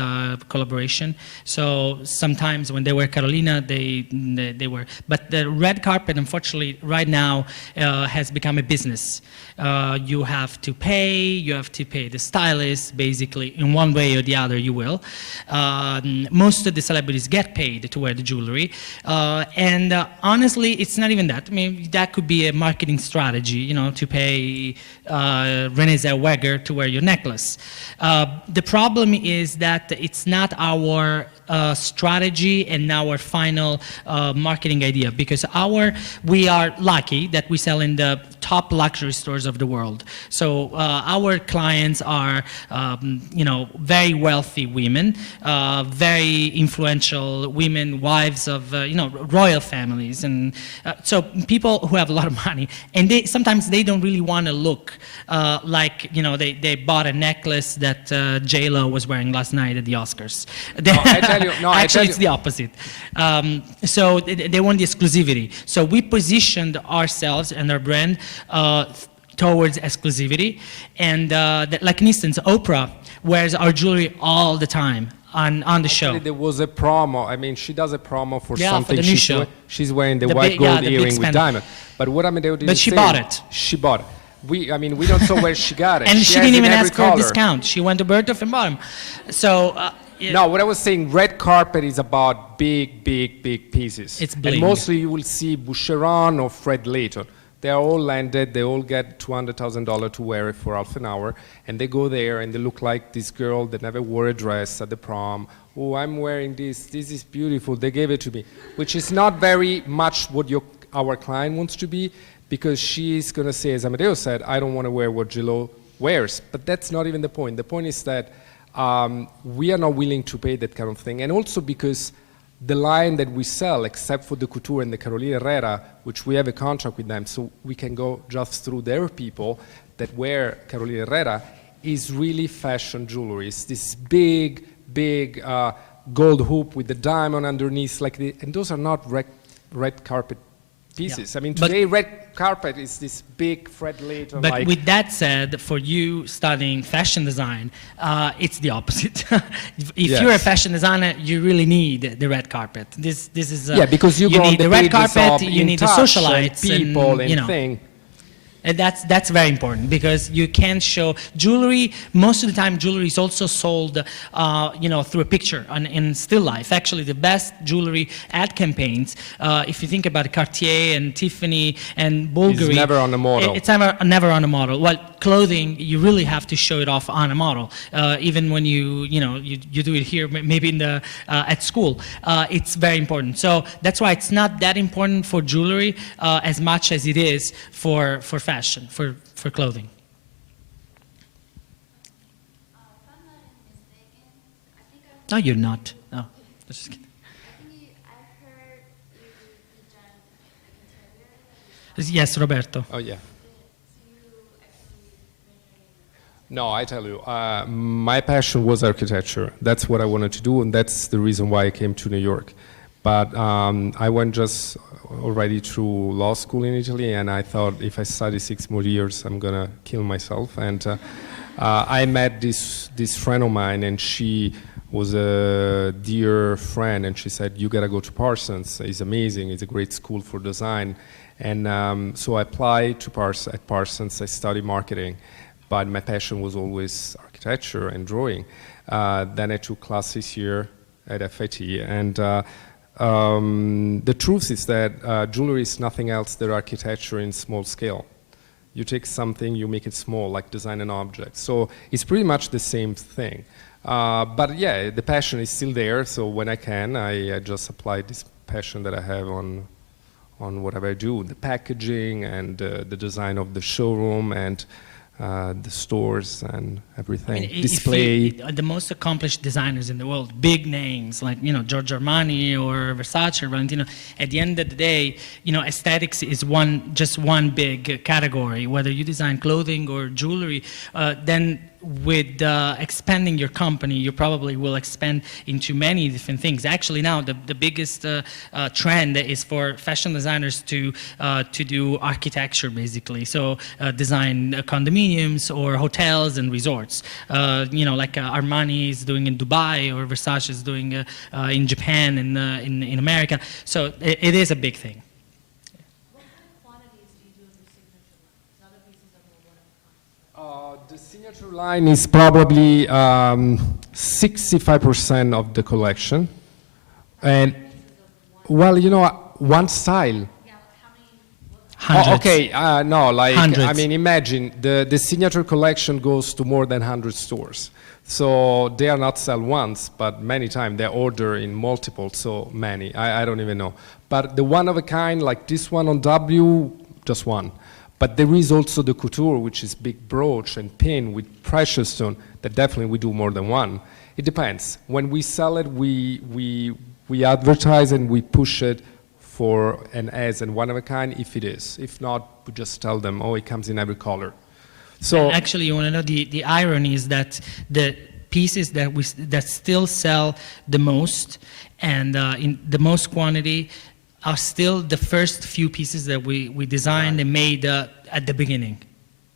collaboration. So sometimes when they wear Carolina, they wear. But the red carpet, unfortunately, right now has become a business. You have to pay the stylist, basically, in one way or the other, you will. Most of the celebrities get paid to wear the jewelry. And honestly, it's not even that. I mean, that could be a marketing strategy, you know, to pay Renée Zellweger to wear your necklace. The problem is that it's not our strategy and our final marketing idea, because we are lucky that we sell in the top luxury stores of the world. So our clients are, very wealthy women, very influential women, wives of, royal families, and so people who have a lot of money, and sometimes they don't really want to look like, they bought a necklace that J-Lo was wearing last night at the Oscars. Actually, it's the opposite. So they want the exclusivity. So we positioned ourselves and our brand towards exclusivity. And like, in instance, Oprah wears our jewelry all the time on the show. There was a promo. I mean, she does a promo for Yeah, something. for the new show. She's wearing the The white big- gold yeah, the big earring with span- diamond. But what Amadeo didn't But she say, bought it. She bought it. We don't know where she got it. And she has didn't in even every ask for a color. discount. She went to Bergdorf and bought them. So, No, what I was saying, red carpet is about big pieces. It's and bling. mostly you will see Boucheron or Fred Layton. They are all landed. They all get $200,000 to wear it for half an hour, and they go there and they look like this girl that never wore a dress at the prom. Oh, I'm wearing this. This is beautiful. They gave it to me, which is not very much what our client wants to be, because she's going to say, as Amadeo said, I don't want to wear what J-Lo wears. But that's not even the point. The point is that we are not willing to pay that kind of thing. And also because the line that we sell, except for the couture and the Carolina Herrera, which we have a contract with them, so we can go just through their people that wear Carolina Herrera, is really fashion jewelry. It's this big gold hoop with the diamond underneath, and those are not red carpet pieces. Yeah. I mean, But- today red carpet is this big Fred Leighton, But like, with that said, for you studying fashion design, it's the opposite. If Yes. you're a fashion designer, you really need the red carpet. This is yeah, because you go on need the the red pages carpet, of you In need the Touch and socialites, people and you know. thing. And that's very important because you can't show jewelry. Most of the time, jewelry is also sold, through a picture in still life. Actually, the best jewelry ad campaigns, if you think about Cartier and Tiffany and Bulgari, It's never on a model. It's never on a model. Well, clothing, you really have to show it off on a model. Even when you do it here, maybe in the at school, it's very important. So that's why it's not that important for jewelry as much as it is for fashion, for clothing. If I'm not mistaken, I think No, you're not. No, just kidding. I've heard you done interior. Yes, Roberto. Oh, yeah. So you actually measuring. No, I tell you, my passion was architecture. That's what I wanted to do, and that's the reason why I came to New York. But I went just already through law school in Italy, and I thought if I study 6 more years, I'm gonna kill myself. And I met this friend of mine, and she was a dear friend, and she said, "You gotta go to Parsons. It's amazing. It's a great school for design." And so I applied to at Parsons. I studied marketing, but my passion was always architecture and drawing. Then I took classes here at FIT, and the truth is that jewelry is nothing else than architecture in small scale. You take something, you make it small, like design an object. So it's pretty much the same thing. But yeah, the passion is still there, so when I can, I just apply this passion that I have on whatever I do, the packaging and the design of the showroom and the stores and everything, display. The most accomplished designers in the world, big names like Giorgio Armani or Versace or Valentino. At the end of the day, aesthetics is just one big category. Whether you design clothing or jewelry, then with expanding your company, you probably will expand into many different things. Actually, now the biggest trend is for fashion designers to do architecture, basically. So design condominiums or hotels and resorts. Like Armani is doing in Dubai, or Versace is doing in Japan and in America. So it is a big thing. What kind of quantities do you do in your signature line? 'Cause other pieces are more one-of-a-kind. The signature line is probably 65% of the collection. And, well, one style. Yeah, how many? Hundreds. Oh, okay, no, like, Hundreds. I mean, imagine the signature collection goes to more than 100 stores. So they are not sell once, but many times they order in multiple, so many, I don't even know. But the one of a kind, like this one on W, just one. But there is also the couture, which is big brooch and pin with precious stone, that definitely we do more than one. It depends. When we sell it, we advertise and we push it for an as and one of a kind if it is. If not, we just tell them, oh, it comes in every color. So Actually, you want to know the irony is that the pieces that still sell the most and in the most quantity are still the first few pieces that we designed and made at the beginning.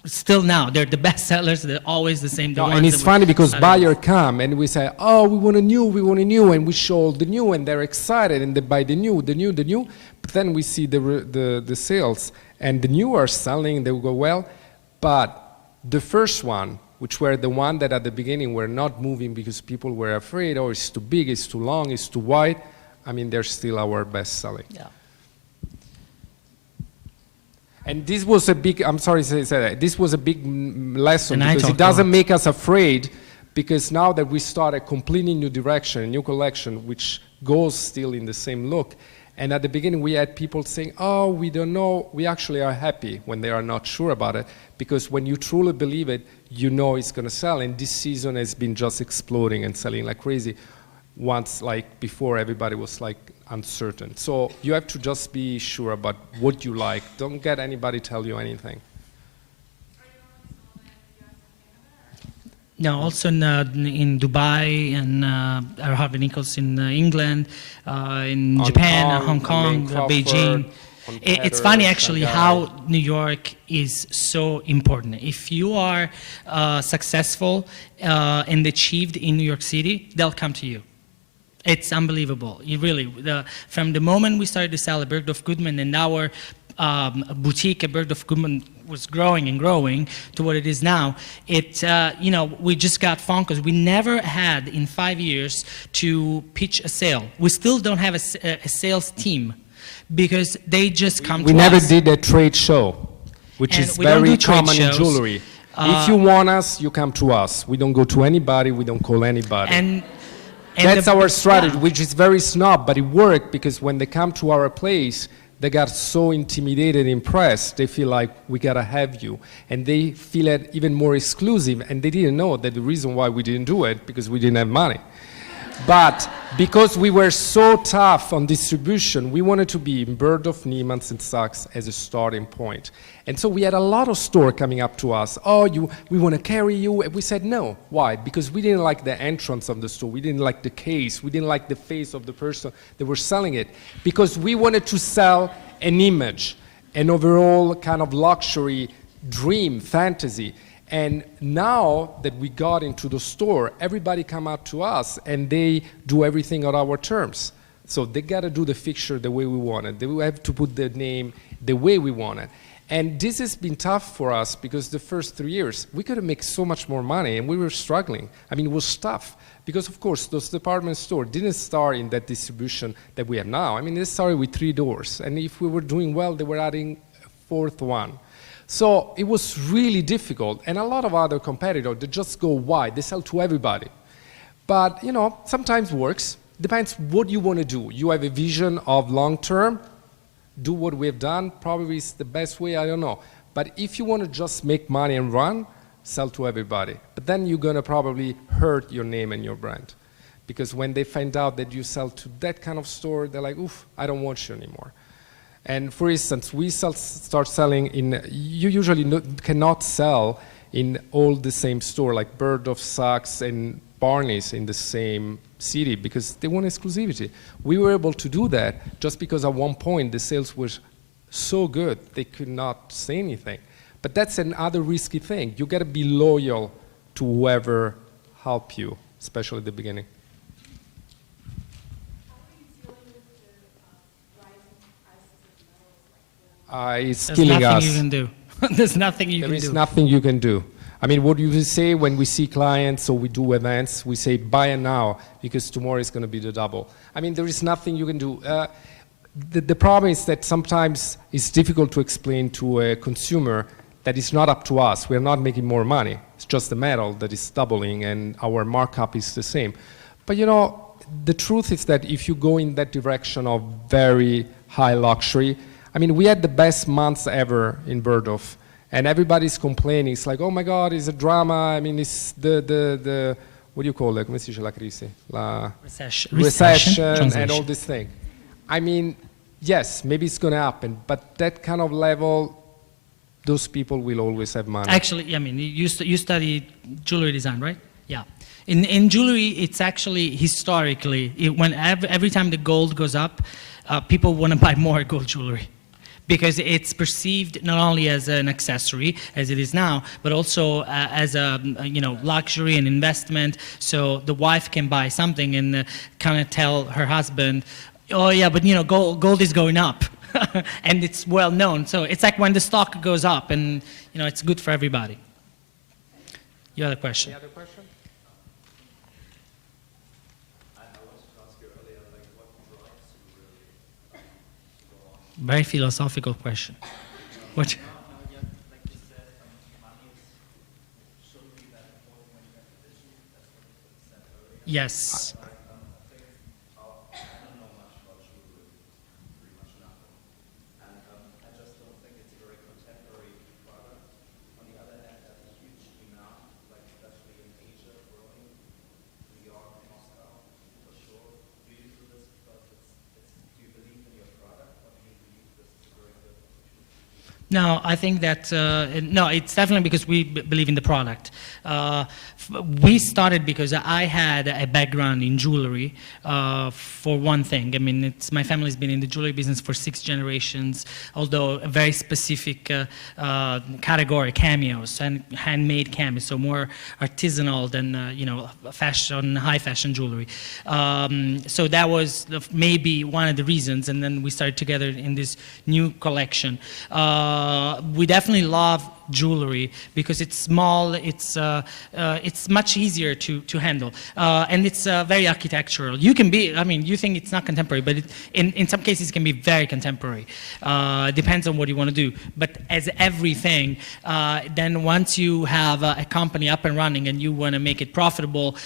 Still now, they're the best sellers. They're always the same. no, and it's funny because buyer come and we say, oh, we want a new, and we show the new, and they're excited and they buy the new. But then we see the sales, and the new are selling. They will go well, but the first one, which were the one that at the beginning were not moving because people were afraid, oh, it's too big, it's too long, it's too wide. I mean, they're still our best selling. Yeah. And this was a big, I'm sorry to say that, this was a big lesson And I because it talked doesn't about- make us afraid, because now that we start a completely new direction, a new collection, which goes still in the same look, and at the beginning we had people saying, oh, we don't know, we actually are happy when they are not sure about it, because when you truly believe it, you know it's going to sell, and this season has been just exploding and selling like crazy. Once, like before, everybody was like uncertain. So you have to just be sure about what you like. Don't get anybody tell you anything. No, also in Dubai and Harvey Nichols in England, in Japan, Hong Kong, Crawford, Beijing. It's funny actually how New York is so important. If you are successful and achieved in New York City, they'll come to you. It's unbelievable. From the moment we started to sell at Bergdorf Goodman and our boutique at Bergdorf Goodman was growing and growing to what it is now, we just got phone calls. We never had in 5 years to pitch a sale. We still don't have a sales team because they just come to us. We never did a trade show, which is very common in jewelry. If you want us, you come to us. We don't go to anybody. We don't call anybody. And that's our strategy, which is very snob, but it worked because when they come to our place, they got so intimidated, impressed, they feel like we gotta have you. And they feel it even more exclusive, and they didn't know that the reason why we didn't do it, because we didn't have money. But because we were so tough on distribution, we wanted to be in Bergdorf, Niemann and Saks as a starting point. And so we had a lot of stores coming up to us. We want to carry you. And we said no. Why? Because we didn't like the entrance of the store. We didn't like the case. We didn't like the face of the person that were selling it. Because we wanted to sell an image, an overall kind of luxury dream, fantasy. And now that we got into the store, everybody come out to us and they do everything on our terms. So they got to do the fixture the way we want it. They have to put the name the way we want it. And this has been tough for us because the first 3 years, we could have made so much more money and we were struggling. I mean, it was tough because, of course, those department stores didn't start in that distribution that we have now. I mean, they started with 3 doors. And if we were doing well, they were adding a 4th one. So it was really difficult, and a lot of other competitors, they just go wide, they sell to everybody. But, sometimes works, depends what you want to do. You have a vision of long term, do what we have done, probably is the best way, I don't know. But if you want to just make money and run, sell to everybody. But then you're going to probably hurt your name and your brand. Because when they find out that you sell to that kind of store, they're like, oof, I don't want you anymore. And for instance, we start selling you usually cannot sell in all the same store, like Bergdorf, Saks, and Barney's in the same city because they want exclusivity. We were able to do that just because at one point the sales were so good they could not say anything. But that's another risky thing. You got to be loyal to whoever help you, especially at the beginning. It's killing us. There's nothing you can do. There's nothing you can do. There is nothing you can do. I mean, what you say when we see clients or we do events, we say buy it now because tomorrow is going to be the double. I mean, there is nothing you can do. The problem is that sometimes it's difficult to explain to a consumer that it's not up to us. We're not making more money. It's just the metal that is doubling and our markup is the same. But the truth is that if you go in that direction of very high luxury, I mean, we had the best months ever in Bergdorf, and everybody's complaining. It's like, oh my God, it's a drama. I mean, it's the what do you call it? Come si dice la crisi? Recession and all this thing. I mean, yes, maybe it's going to happen, but that kind of level, those people will always have money. Actually, I mean, you study jewelry design, right? Yeah. In jewelry, it's actually historically, every time the gold goes up, people want to buy more gold jewelry. Because it's perceived not only as an accessory, as it is now, but also as a luxury and investment. So the wife can buy something and kind of tell her husband, oh yeah, but gold is going up, and it's well known. So it's like when the stock goes up, and it's good for everybody. You had a question. Any other question? Very philosophical question. What? Yes. No, I think that, no, it's definitely because we believe in the product. We started because I had a background in jewelry, for one thing. I mean, my family's been in the jewelry business for 6 generations, although a very specific category, cameos, and handmade cameos, so more artisanal than, you know, fashion, high fashion jewelry. So that was maybe one of the reasons, and then we started together in this new collection. We definitely love jewelry because it's small, it's much easier to handle, and it's very architectural. You can be, I mean, you think it's not contemporary, but in some cases it can be very contemporary. Depends on what you want to do. But as everything, then once you have a company up and running and you want to make it profitable,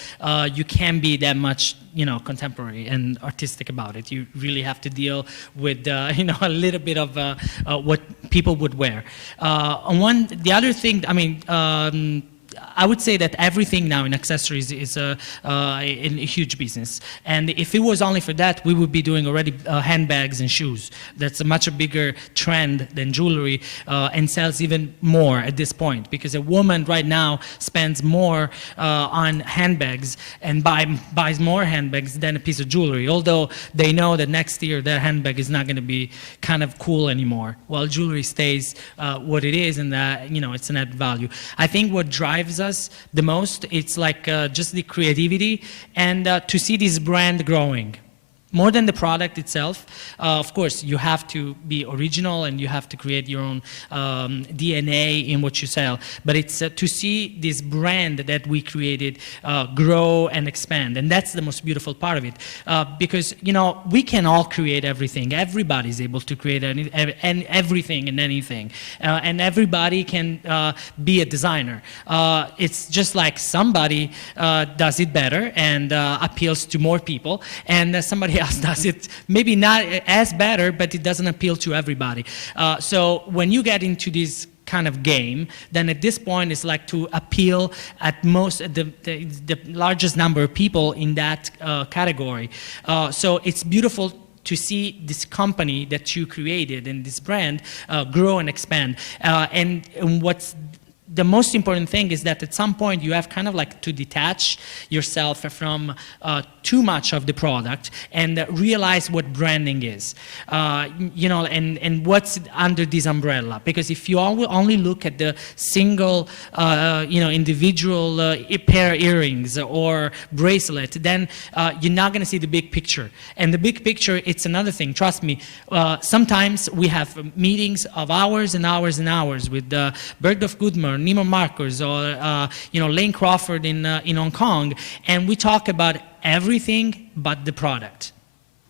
you can't be that much, you know, contemporary and artistic about it. You really have to deal with, you know, a little bit of what people would wear. The other thing, I mean, I would say that everything now in accessories is a huge business. And if it was only for that, we would be doing already handbags and shoes. That's a much bigger trend than jewelry, and sells even more at this point, because a woman right now spends more on handbags and buys more handbags than a piece of jewelry, although they know that next year their handbag is not going to be kind of cool anymore, while jewelry stays what it is, and you know, it's an added value. I think what drives us the most, it's like just the creativity and to see this brand growing. More than the product itself. Of course, you have to be original and you have to create your own DNA in what you sell. But it's to see this brand that we created grow and expand. And that's the most beautiful part of it. Because, you know, we can all create everything. Everybody's able to create everything and anything. And everybody can be a designer. It's just like somebody does it better and appeals to more people, and somebody else does it maybe not as better, but it doesn't appeal to everybody. So when you get into this kind of game, then at this point it's like to appeal at most the largest number of people in that category. So it's beautiful to see this company that you created and this brand grow and expand. And what's the most important thing is that at some point you have kind of like to detach yourself from too much of the product and realize what branding is, you know, and what's under this umbrella. Because if you only look at the single, you know, individual pair of earrings or bracelet, then you're not going to see the big picture. And the big picture, it's another thing. Trust me. Sometimes we have meetings of hours and hours and hours with Bergdorf Goodman, Nieman-Marcus, or you know, Lane Crawford in Hong Kong, and we talk about everything but the product,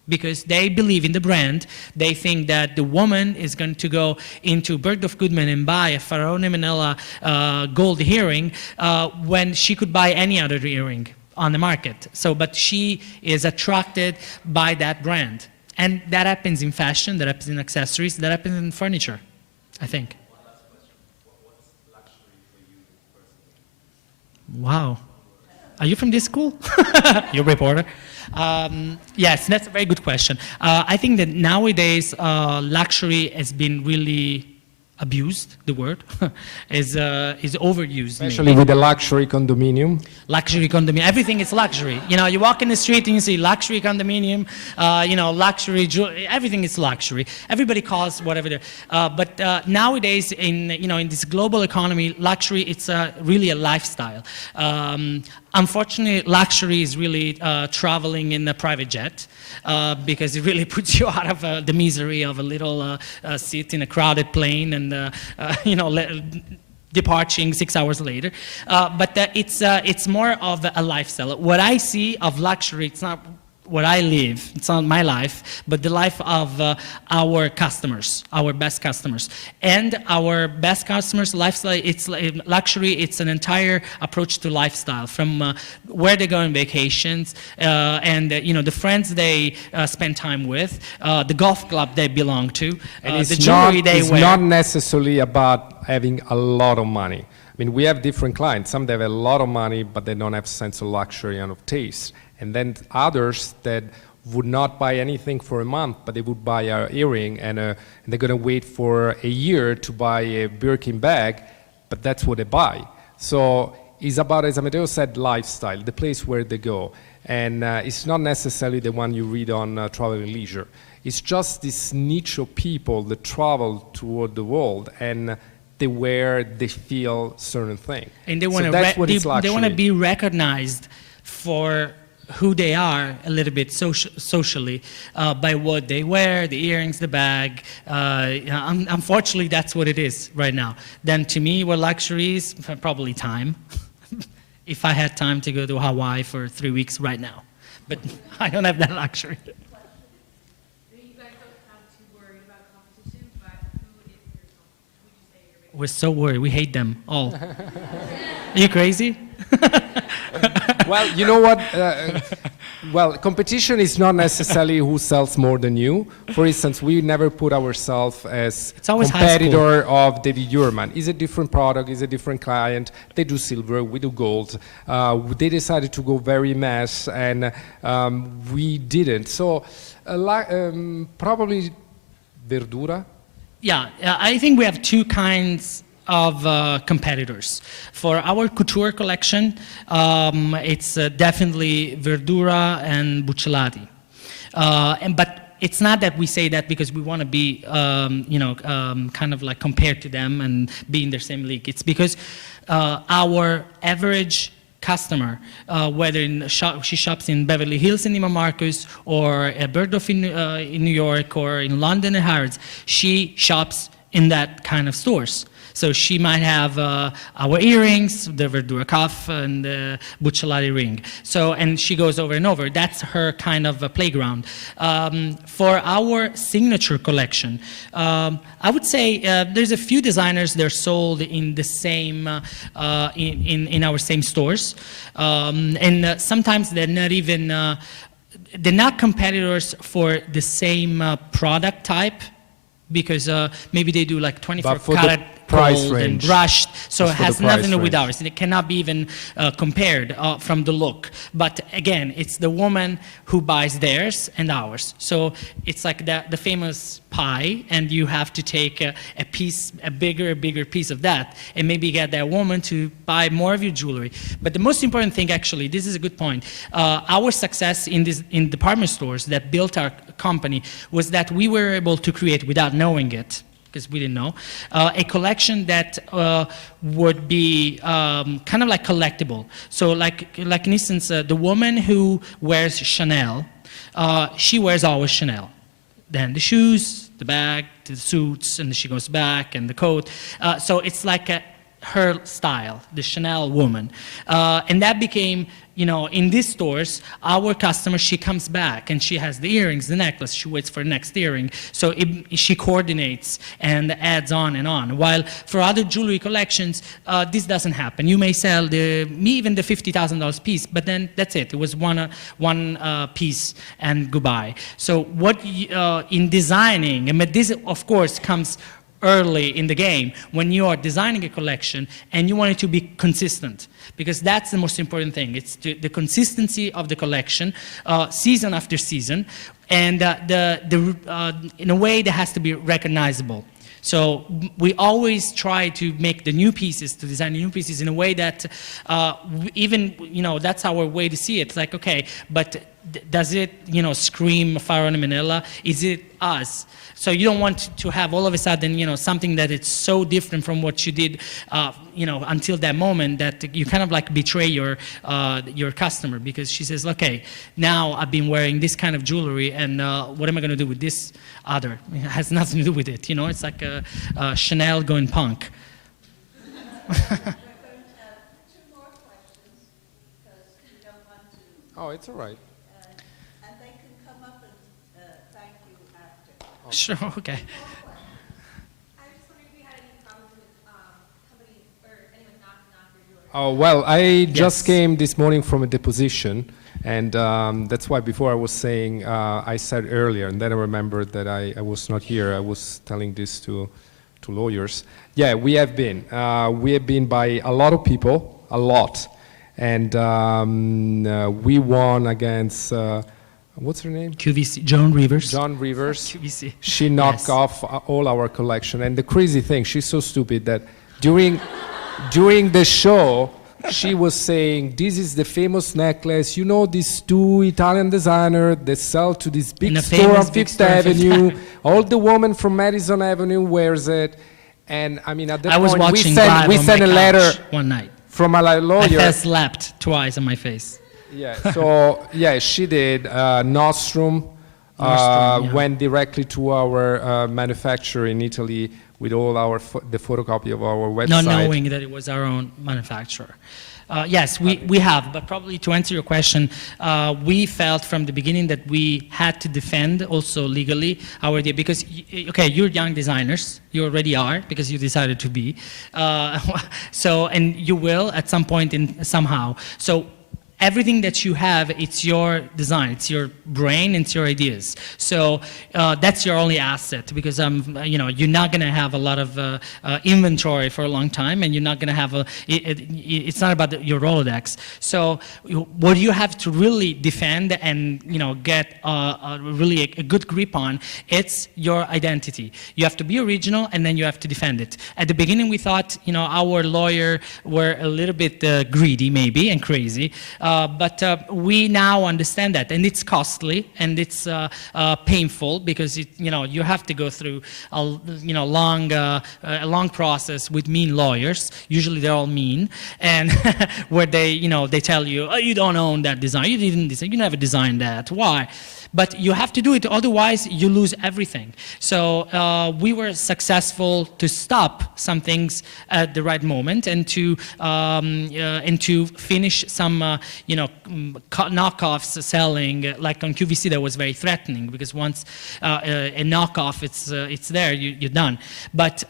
because they believe in the brand. They think that the woman is going to go into Bergdorf Goodman and buy a Faraone Menella gold earring when she could buy any other earring on the market. So, but she is attracted by that brand, and that happens in fashion, that happens in accessories, that happens in furniture, I think. Wow. Are you from this school? You're a reporter. Yes, that's a very good question. I think that nowadays luxury has been really abused, the word, is overused. Especially with the luxury condominium. Luxury condominium, everything is luxury. You know, you walk in the street and you see luxury condominium, you know, luxury jewelry, everything is luxury. Everybody calls whatever they're, but nowadays in, you know, in this global economy, luxury, it's really a lifestyle. Unfortunately, luxury is really traveling in a private jet because it really puts you out of the misery of a little seat in a crowded plane and, you know, departing 6 hours later. But it's more of a lifestyle. What I see of luxury, it's not what I live, it's not my life, but the life of our customers, our best customers. And our best customers' lifestyle, it's luxury, it's an entire approach to lifestyle, from where they go on vacations, and you know, the friends they spend time with, the golf club they belong to, and the jewelry they wear. It's not necessarily about having a lot of money. I mean, we have different clients. Some that have a lot of money, but they don't have a sense of luxury and of taste. And then others that would not buy anything for a month, but they would buy an earring, and they're going to wait for a year to buy a Birkin bag, but that's what they buy. So it's about, as Amadeo said, lifestyle, the place where they go. And it's not necessarily the one you read on Travel and Leisure. It's just this niche of people that travel toward the world, and they wear, they feel certain thing. And they want so to that's what it's they want to luxury. be recognized for who they are a little bit socially by what they wear, the earrings, the bag. Unfortunately, that's what it is right now. Then to me, what luxury is, probably time. If I had time to go to Hawaii for 3 weeks right now. But I don't have that luxury. You guys don't sound too worried about competition, but who is your who would you say your biggest? We're so worried. We hate them all. Are you crazy? Well, you know what? Well, competition is not necessarily who sells more than you. For instance, we never put ourselves as It's always high school. competitor of David Yurman. It's a different product, it's a different client. They do silver, we do gold. They decided to go very mass, and we didn't. So probably Verdura. Yeah, I think we have two kinds of competitors. For our couture collection, it's definitely Verdura and Buccellati. But it's not that we say that because we want to be, kind of like compared to them and be in the same league. It's because our average customer, whether she shops in Beverly Hills in Nieman-Marcus or at Bergdorf in New York or in London at Harrods, she shops in that kind of stores. So she might have our earrings, the Verdura cuff, and the Buccellati ring. So, and she goes over and over. That's her kind of playground. For our signature collection, I would say there's a few designers that are sold in the same, in our same stores. And sometimes they're not even, they're not competitors for the same product type, because maybe they do like 24 karat price gold and range. brushed, so it Just for has the price nothing to do with range. ours. It cannot be even compared from the look. But again, it's the woman who buys theirs and ours. So it's like the famous pie, and you have to take a piece, a bigger piece of that, and maybe get that woman to buy more of your jewelry. But the most important thing, actually, this is a good point. Our success in department stores that built our company was that we were able to create, without knowing it, because we didn't know, a collection that would be kind of like collectible. So like in instance, the woman who wears Chanel, she wears always Chanel. Then the shoes, the bag, the suits, and she goes back, and the coat. So it's like her style, the Chanel woman. And that became, in these stores, our customer, she comes back and she has the earrings, the necklace, she waits for the next earring. So she coordinates and adds on and on. While for other jewelry collections, this doesn't happen. You may sell even the $50,000 piece, but then that's it. It was one piece and goodbye. So what in designing, and this of course comes early in the game when you are designing a collection and you want it to be consistent, because that's the most important thing. It's the consistency of the collection season after season, and in a way that has to be recognizable. So we always try to make the new pieces, to design the new pieces in a way that that's our way to see it. It's like, okay, but does it, scream Faraone Menella? Is it us? So you don't want to have all of a sudden, something that it's so different from what you did, until that moment, that you kind of like betray your customer, because she says, okay, now I've been wearing this kind of jewelry, and what am I going to do with this other? It has nothing to do with it. It's like a Chanel going punk. Oh, it's all right. And they can come up and thank you after. Sure, okay. I was just wondering if you had any problems with somebody or anyone not your jewelry. Oh, well, I just Yes. came this morning from a deposition, and that's why before I was saying, I said earlier, and then I remembered that I was not here. I was telling this to lawyers. Yeah, we have been. We have been by a lot of people, a lot. And we won against what's her name? QVC, Joan Rivers. John Rivers. QVC. She knocked Yes. off all our collection. And the crazy thing, she's so stupid that during the show, she was saying, this is the famous necklace. You know, these two Italian designers, they sell to this big In a store famous on big Fifth store on Fifth Avenue. Avenue. All the women from Madison Avenue wears it. And I mean, at that I was point, watching we live on sent my a letter couch one night. from a I lawyer. felt slapped twice on my face. Yeah, so yeah, she did. Nostrum Nostrum, yeah. went directly to our manufacturer in Italy with all our the photocopy of our website. Not knowing that it was our own manufacturer. Yes, we have, but probably to answer your question, we felt from the beginning that we had to defend also legally our idea because, okay, you're young designers, you already are because you decided to be, so, and you will at some point in somehow. So everything that you have, it's your design, it's your brain, it's your ideas. So that's your only asset because you're not going to have a lot of inventory for a long time, and you're not going to have it's not about your Rolodex. So what you have to really defend and get really a good grip on, it's your identity. You have to be original, and then you have to defend it. At the beginning, we thought our lawyer were a little bit greedy, maybe, and crazy. But we now understand that, and it's costly and it's painful because you have to go through a long process with mean lawyers. Usually they're all mean, and where they tell you, oh, you don't own that design, you didn't design, you never designed that. Why? But you have to do it, otherwise you lose everything. So we were successful to stop some things at the right moment and to finish some knockoffs selling. Like on QVC, that was very threatening because once a knockoff it's there, you're done. But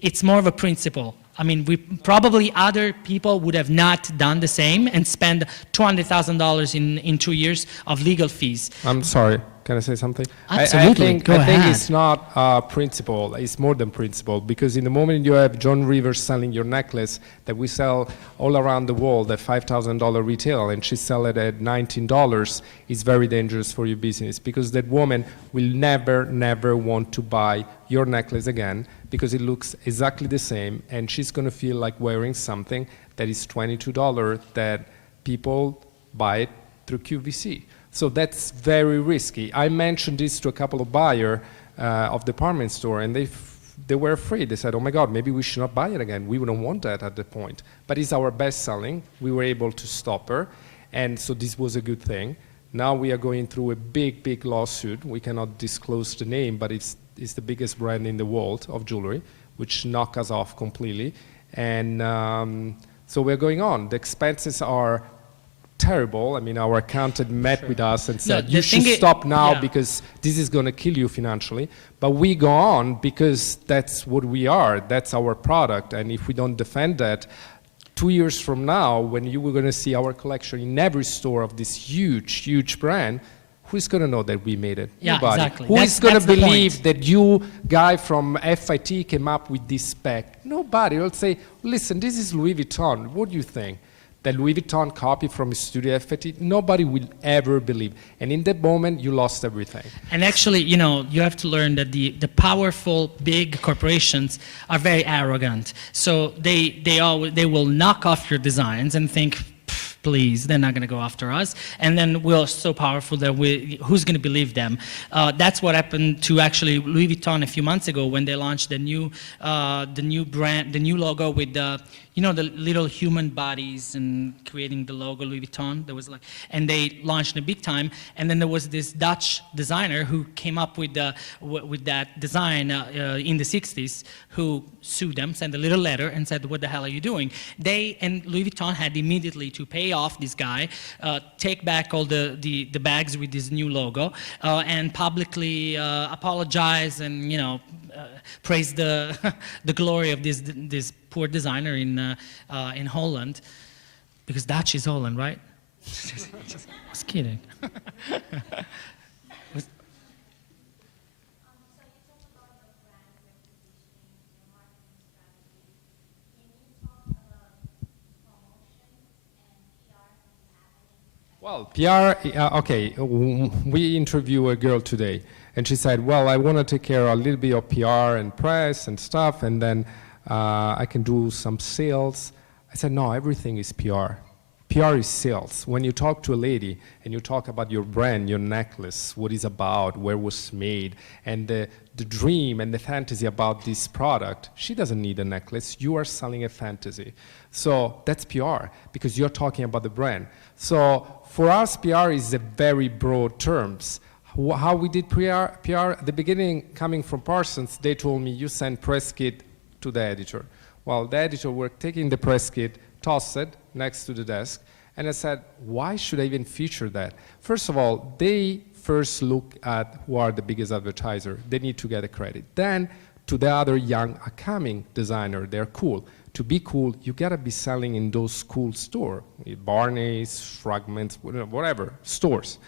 it's more of a principle. I mean, probably other people would have not done the same and spend $200,000 in 2 years of legal fees. I'm sorry, can I say something? Absolutely, go ahead. I think it's not principle, it's more than principle, because in the moment you have John Rivers selling your necklace that we sell all around the world at $5,000 retail, and she sell it at $19, it's very dangerous for your business, because that woman will never want to buy your necklace again, because it looks exactly the same, and she's going to feel like wearing something that is $22 that people buy it through QVC. So that's very risky. I mentioned this to a couple of buyers of department store, and they were afraid. They said, oh my God, maybe we should not buy it again. We wouldn't want that at the point. But it's our best selling. We were able to stop her, and so this was a good thing. Now we are going through a big lawsuit. We cannot disclose the name, but it's the biggest brand in the world of jewelry, which knocked us off completely. And so we're going on. The expenses are terrible. I mean, our accountant met with us and said, you should stop now because this is going to kill you financially. But we go on because that's what we are. That's our product. And if we don't defend that, 2 years from now, when you were going to see our collection in every store of this huge brand, who's going to know that we made it? Yeah, Nobody. exactly. Who is going to the believe point. that you, guy from FIT, came up with this spec? Nobody will say, listen, this is Louis Vuitton. What do you think? That Louis Vuitton copy from a studio FIT? Nobody will ever believe. And in that moment, you lost everything. And actually, you have to learn that the powerful, big corporations are very arrogant. So they will knock off your designs and think, please, they're not going to go after us. And then we're so powerful that who's going to believe them? That's what happened to actually Louis Vuitton a few months ago when they launched the new brand, the new logo with the little human bodies and creating the logo Louis Vuitton. There was and they launched it big time. And then there was this Dutch designer who came up with that design in the 60s, who sued them, sent a little letter and said, what the hell are you doing? And Louis Vuitton had immediately to pay off this guy, take back all the bags with this new logo, and publicly apologize and praise the glory of this poor designer in Holland, because Dutch is Holland, right? I was kidding. Well, Well, PR, we interview a girl today, and she said, well, I want to take care of a little bit of PR and press and stuff, and then I can do some sales. I said, no, everything is PR. PR is sales. When you talk to a lady and you talk about your brand, your necklace, what it's about, where it was made, and the dream and the fantasy about this product, she doesn't need a necklace. You are selling a fantasy. So that's PR, because you're talking about the brand. So for us, PR is a very broad terms. How we did PR at the beginning, coming from Parsons, they told me, you send press kit to the editor. Well, the editor were taking the press kit, tossed it next to the desk, and I said, why should I even feature that? First of all, they first look at who are the biggest advertiser. They need to get a credit. Then, to the other young, upcoming designer, they're cool. To be cool, you gotta be selling in those cool stores, Barney's, Fragments, whatever, stores.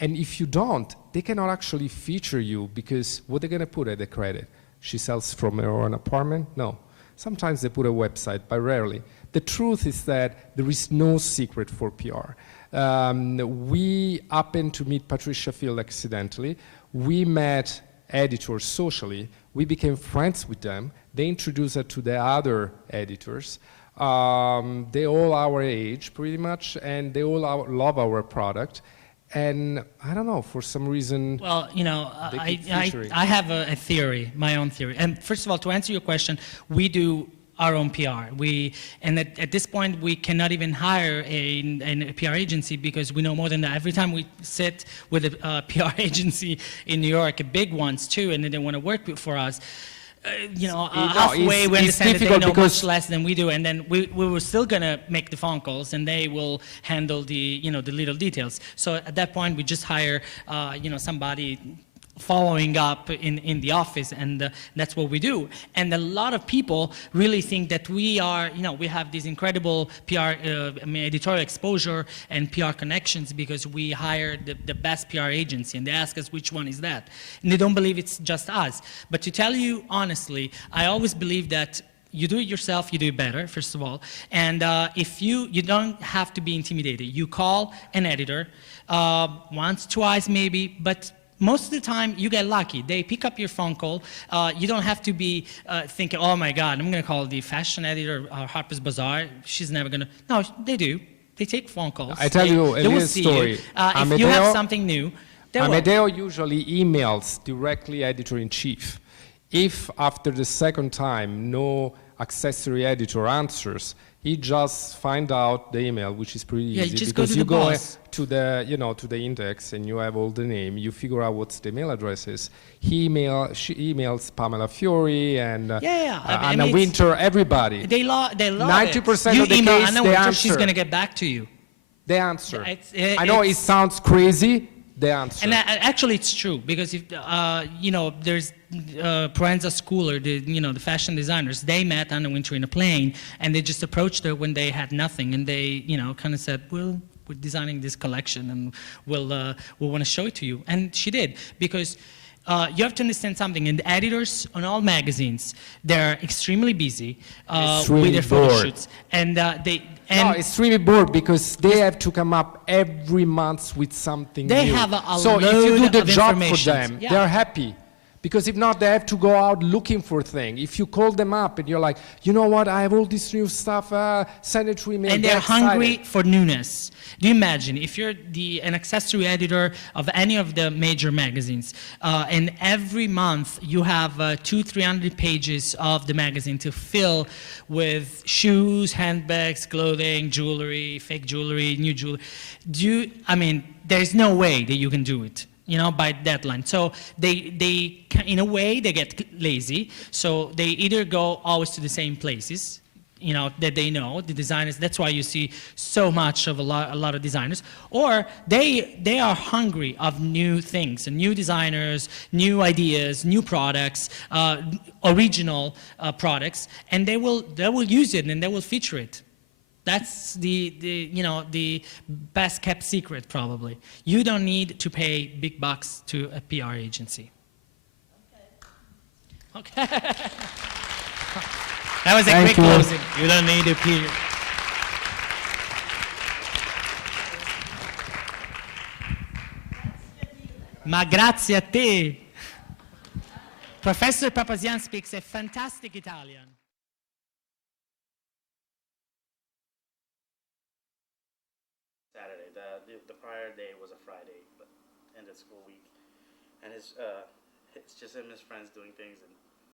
And if you don't, they cannot actually feature you, because what they're gonna put at the credit? She sells from her own apartment? No. Sometimes they put a website, but rarely. The truth is that there is no secret for PR. We happened to meet Patricia Field accidentally. We met editors socially. We became friends with them. They introduced us to the other editors. They all our age, pretty much, and they all love our product. And I don't know, for some reason. Well, you know, I have a theory, my own theory. And first of all, to answer your question, we do our own PR. And at this point, we cannot even hire a PR agency, because we know more than that. Every time we sit with a PR agency in New York, big ones too, and then they want to work for us, halfway we understand that they know much less than we do, and then we were still gonna make the phone calls, and they will handle the the little details. So at that point, we just hire somebody following up in the office, and that's what we do. And a lot of people really think that we are, we have this incredible PR, editorial exposure and PR connections, because we hire the best PR agency, and they ask us which one is that. And they don't believe it's just us. But to tell you honestly, I always believe that you do it yourself, you do it better, first of all. And if you don't have to be intimidated. You call an editor once, twice maybe, but most of the time, you get lucky. They pick up your phone call. You don't have to be thinking, oh my God, I'm going to call the fashion editor, Harper's Bazaar. She's never going to. No, they do. They take phone calls. I tell you a little story. If you have something new, Amadeo usually emails directly editor-in-chief. If after the second time no accessory editor answers, he just find out the email, which is pretty easy, just because go to you the go boss. to the to the index and you have all the name. You figure out what's the email addresses. She emails Pamela Fiori and Anna Winter, everybody. They love 90% of the email case Anna they Winter, answer. she's going to get back to you. They answer. I know it sounds crazy. They answer. And actually, it's true, because if there's Proenza Schooler, the fashiin designers. They met Anna Winter in a plane, and they just approached her when they had nothing, and they kind of said, "Well, we're designing this collection, and we'll want to show it to you." And she did, because you have to understand something. And the editors on all magazines, they're extremely busy with their photo shoots, and no, it's really bored, because they have to come up every month with something new. They have a so load if you do the of job for information. them, they're happy. Because if not, they have to go out looking for things. If you call them up and you're like, you know what, I have all this new stuff, send it to email. And they're hungry for newness. Do you imagine if you're an accessory editor of any of the major magazines, and every month you have 200-300 pages of the magazine to fill with shoes, handbags, clothing, jewelry, fake jewelry, new jewelry. There's no way that you can do it, by deadline. So they in a way, they get lazy. So they either go always to the same places, that they know, the designers. That's why you see so much of a lot of designers. Or they are hungry of new things, and new designers, new ideas, new products, original products, and they will use it and they will feature it. That's the best kept secret, probably. You don't need to pay big bucks to a PR agency. Okay. That was a quick closing. You don't need a PR. Ma grazie a te. Professor Papazian speaks a fantastic Italian. Saturday. The prior day was a Friday, but end of school week, and it's just him and his friends doing things, and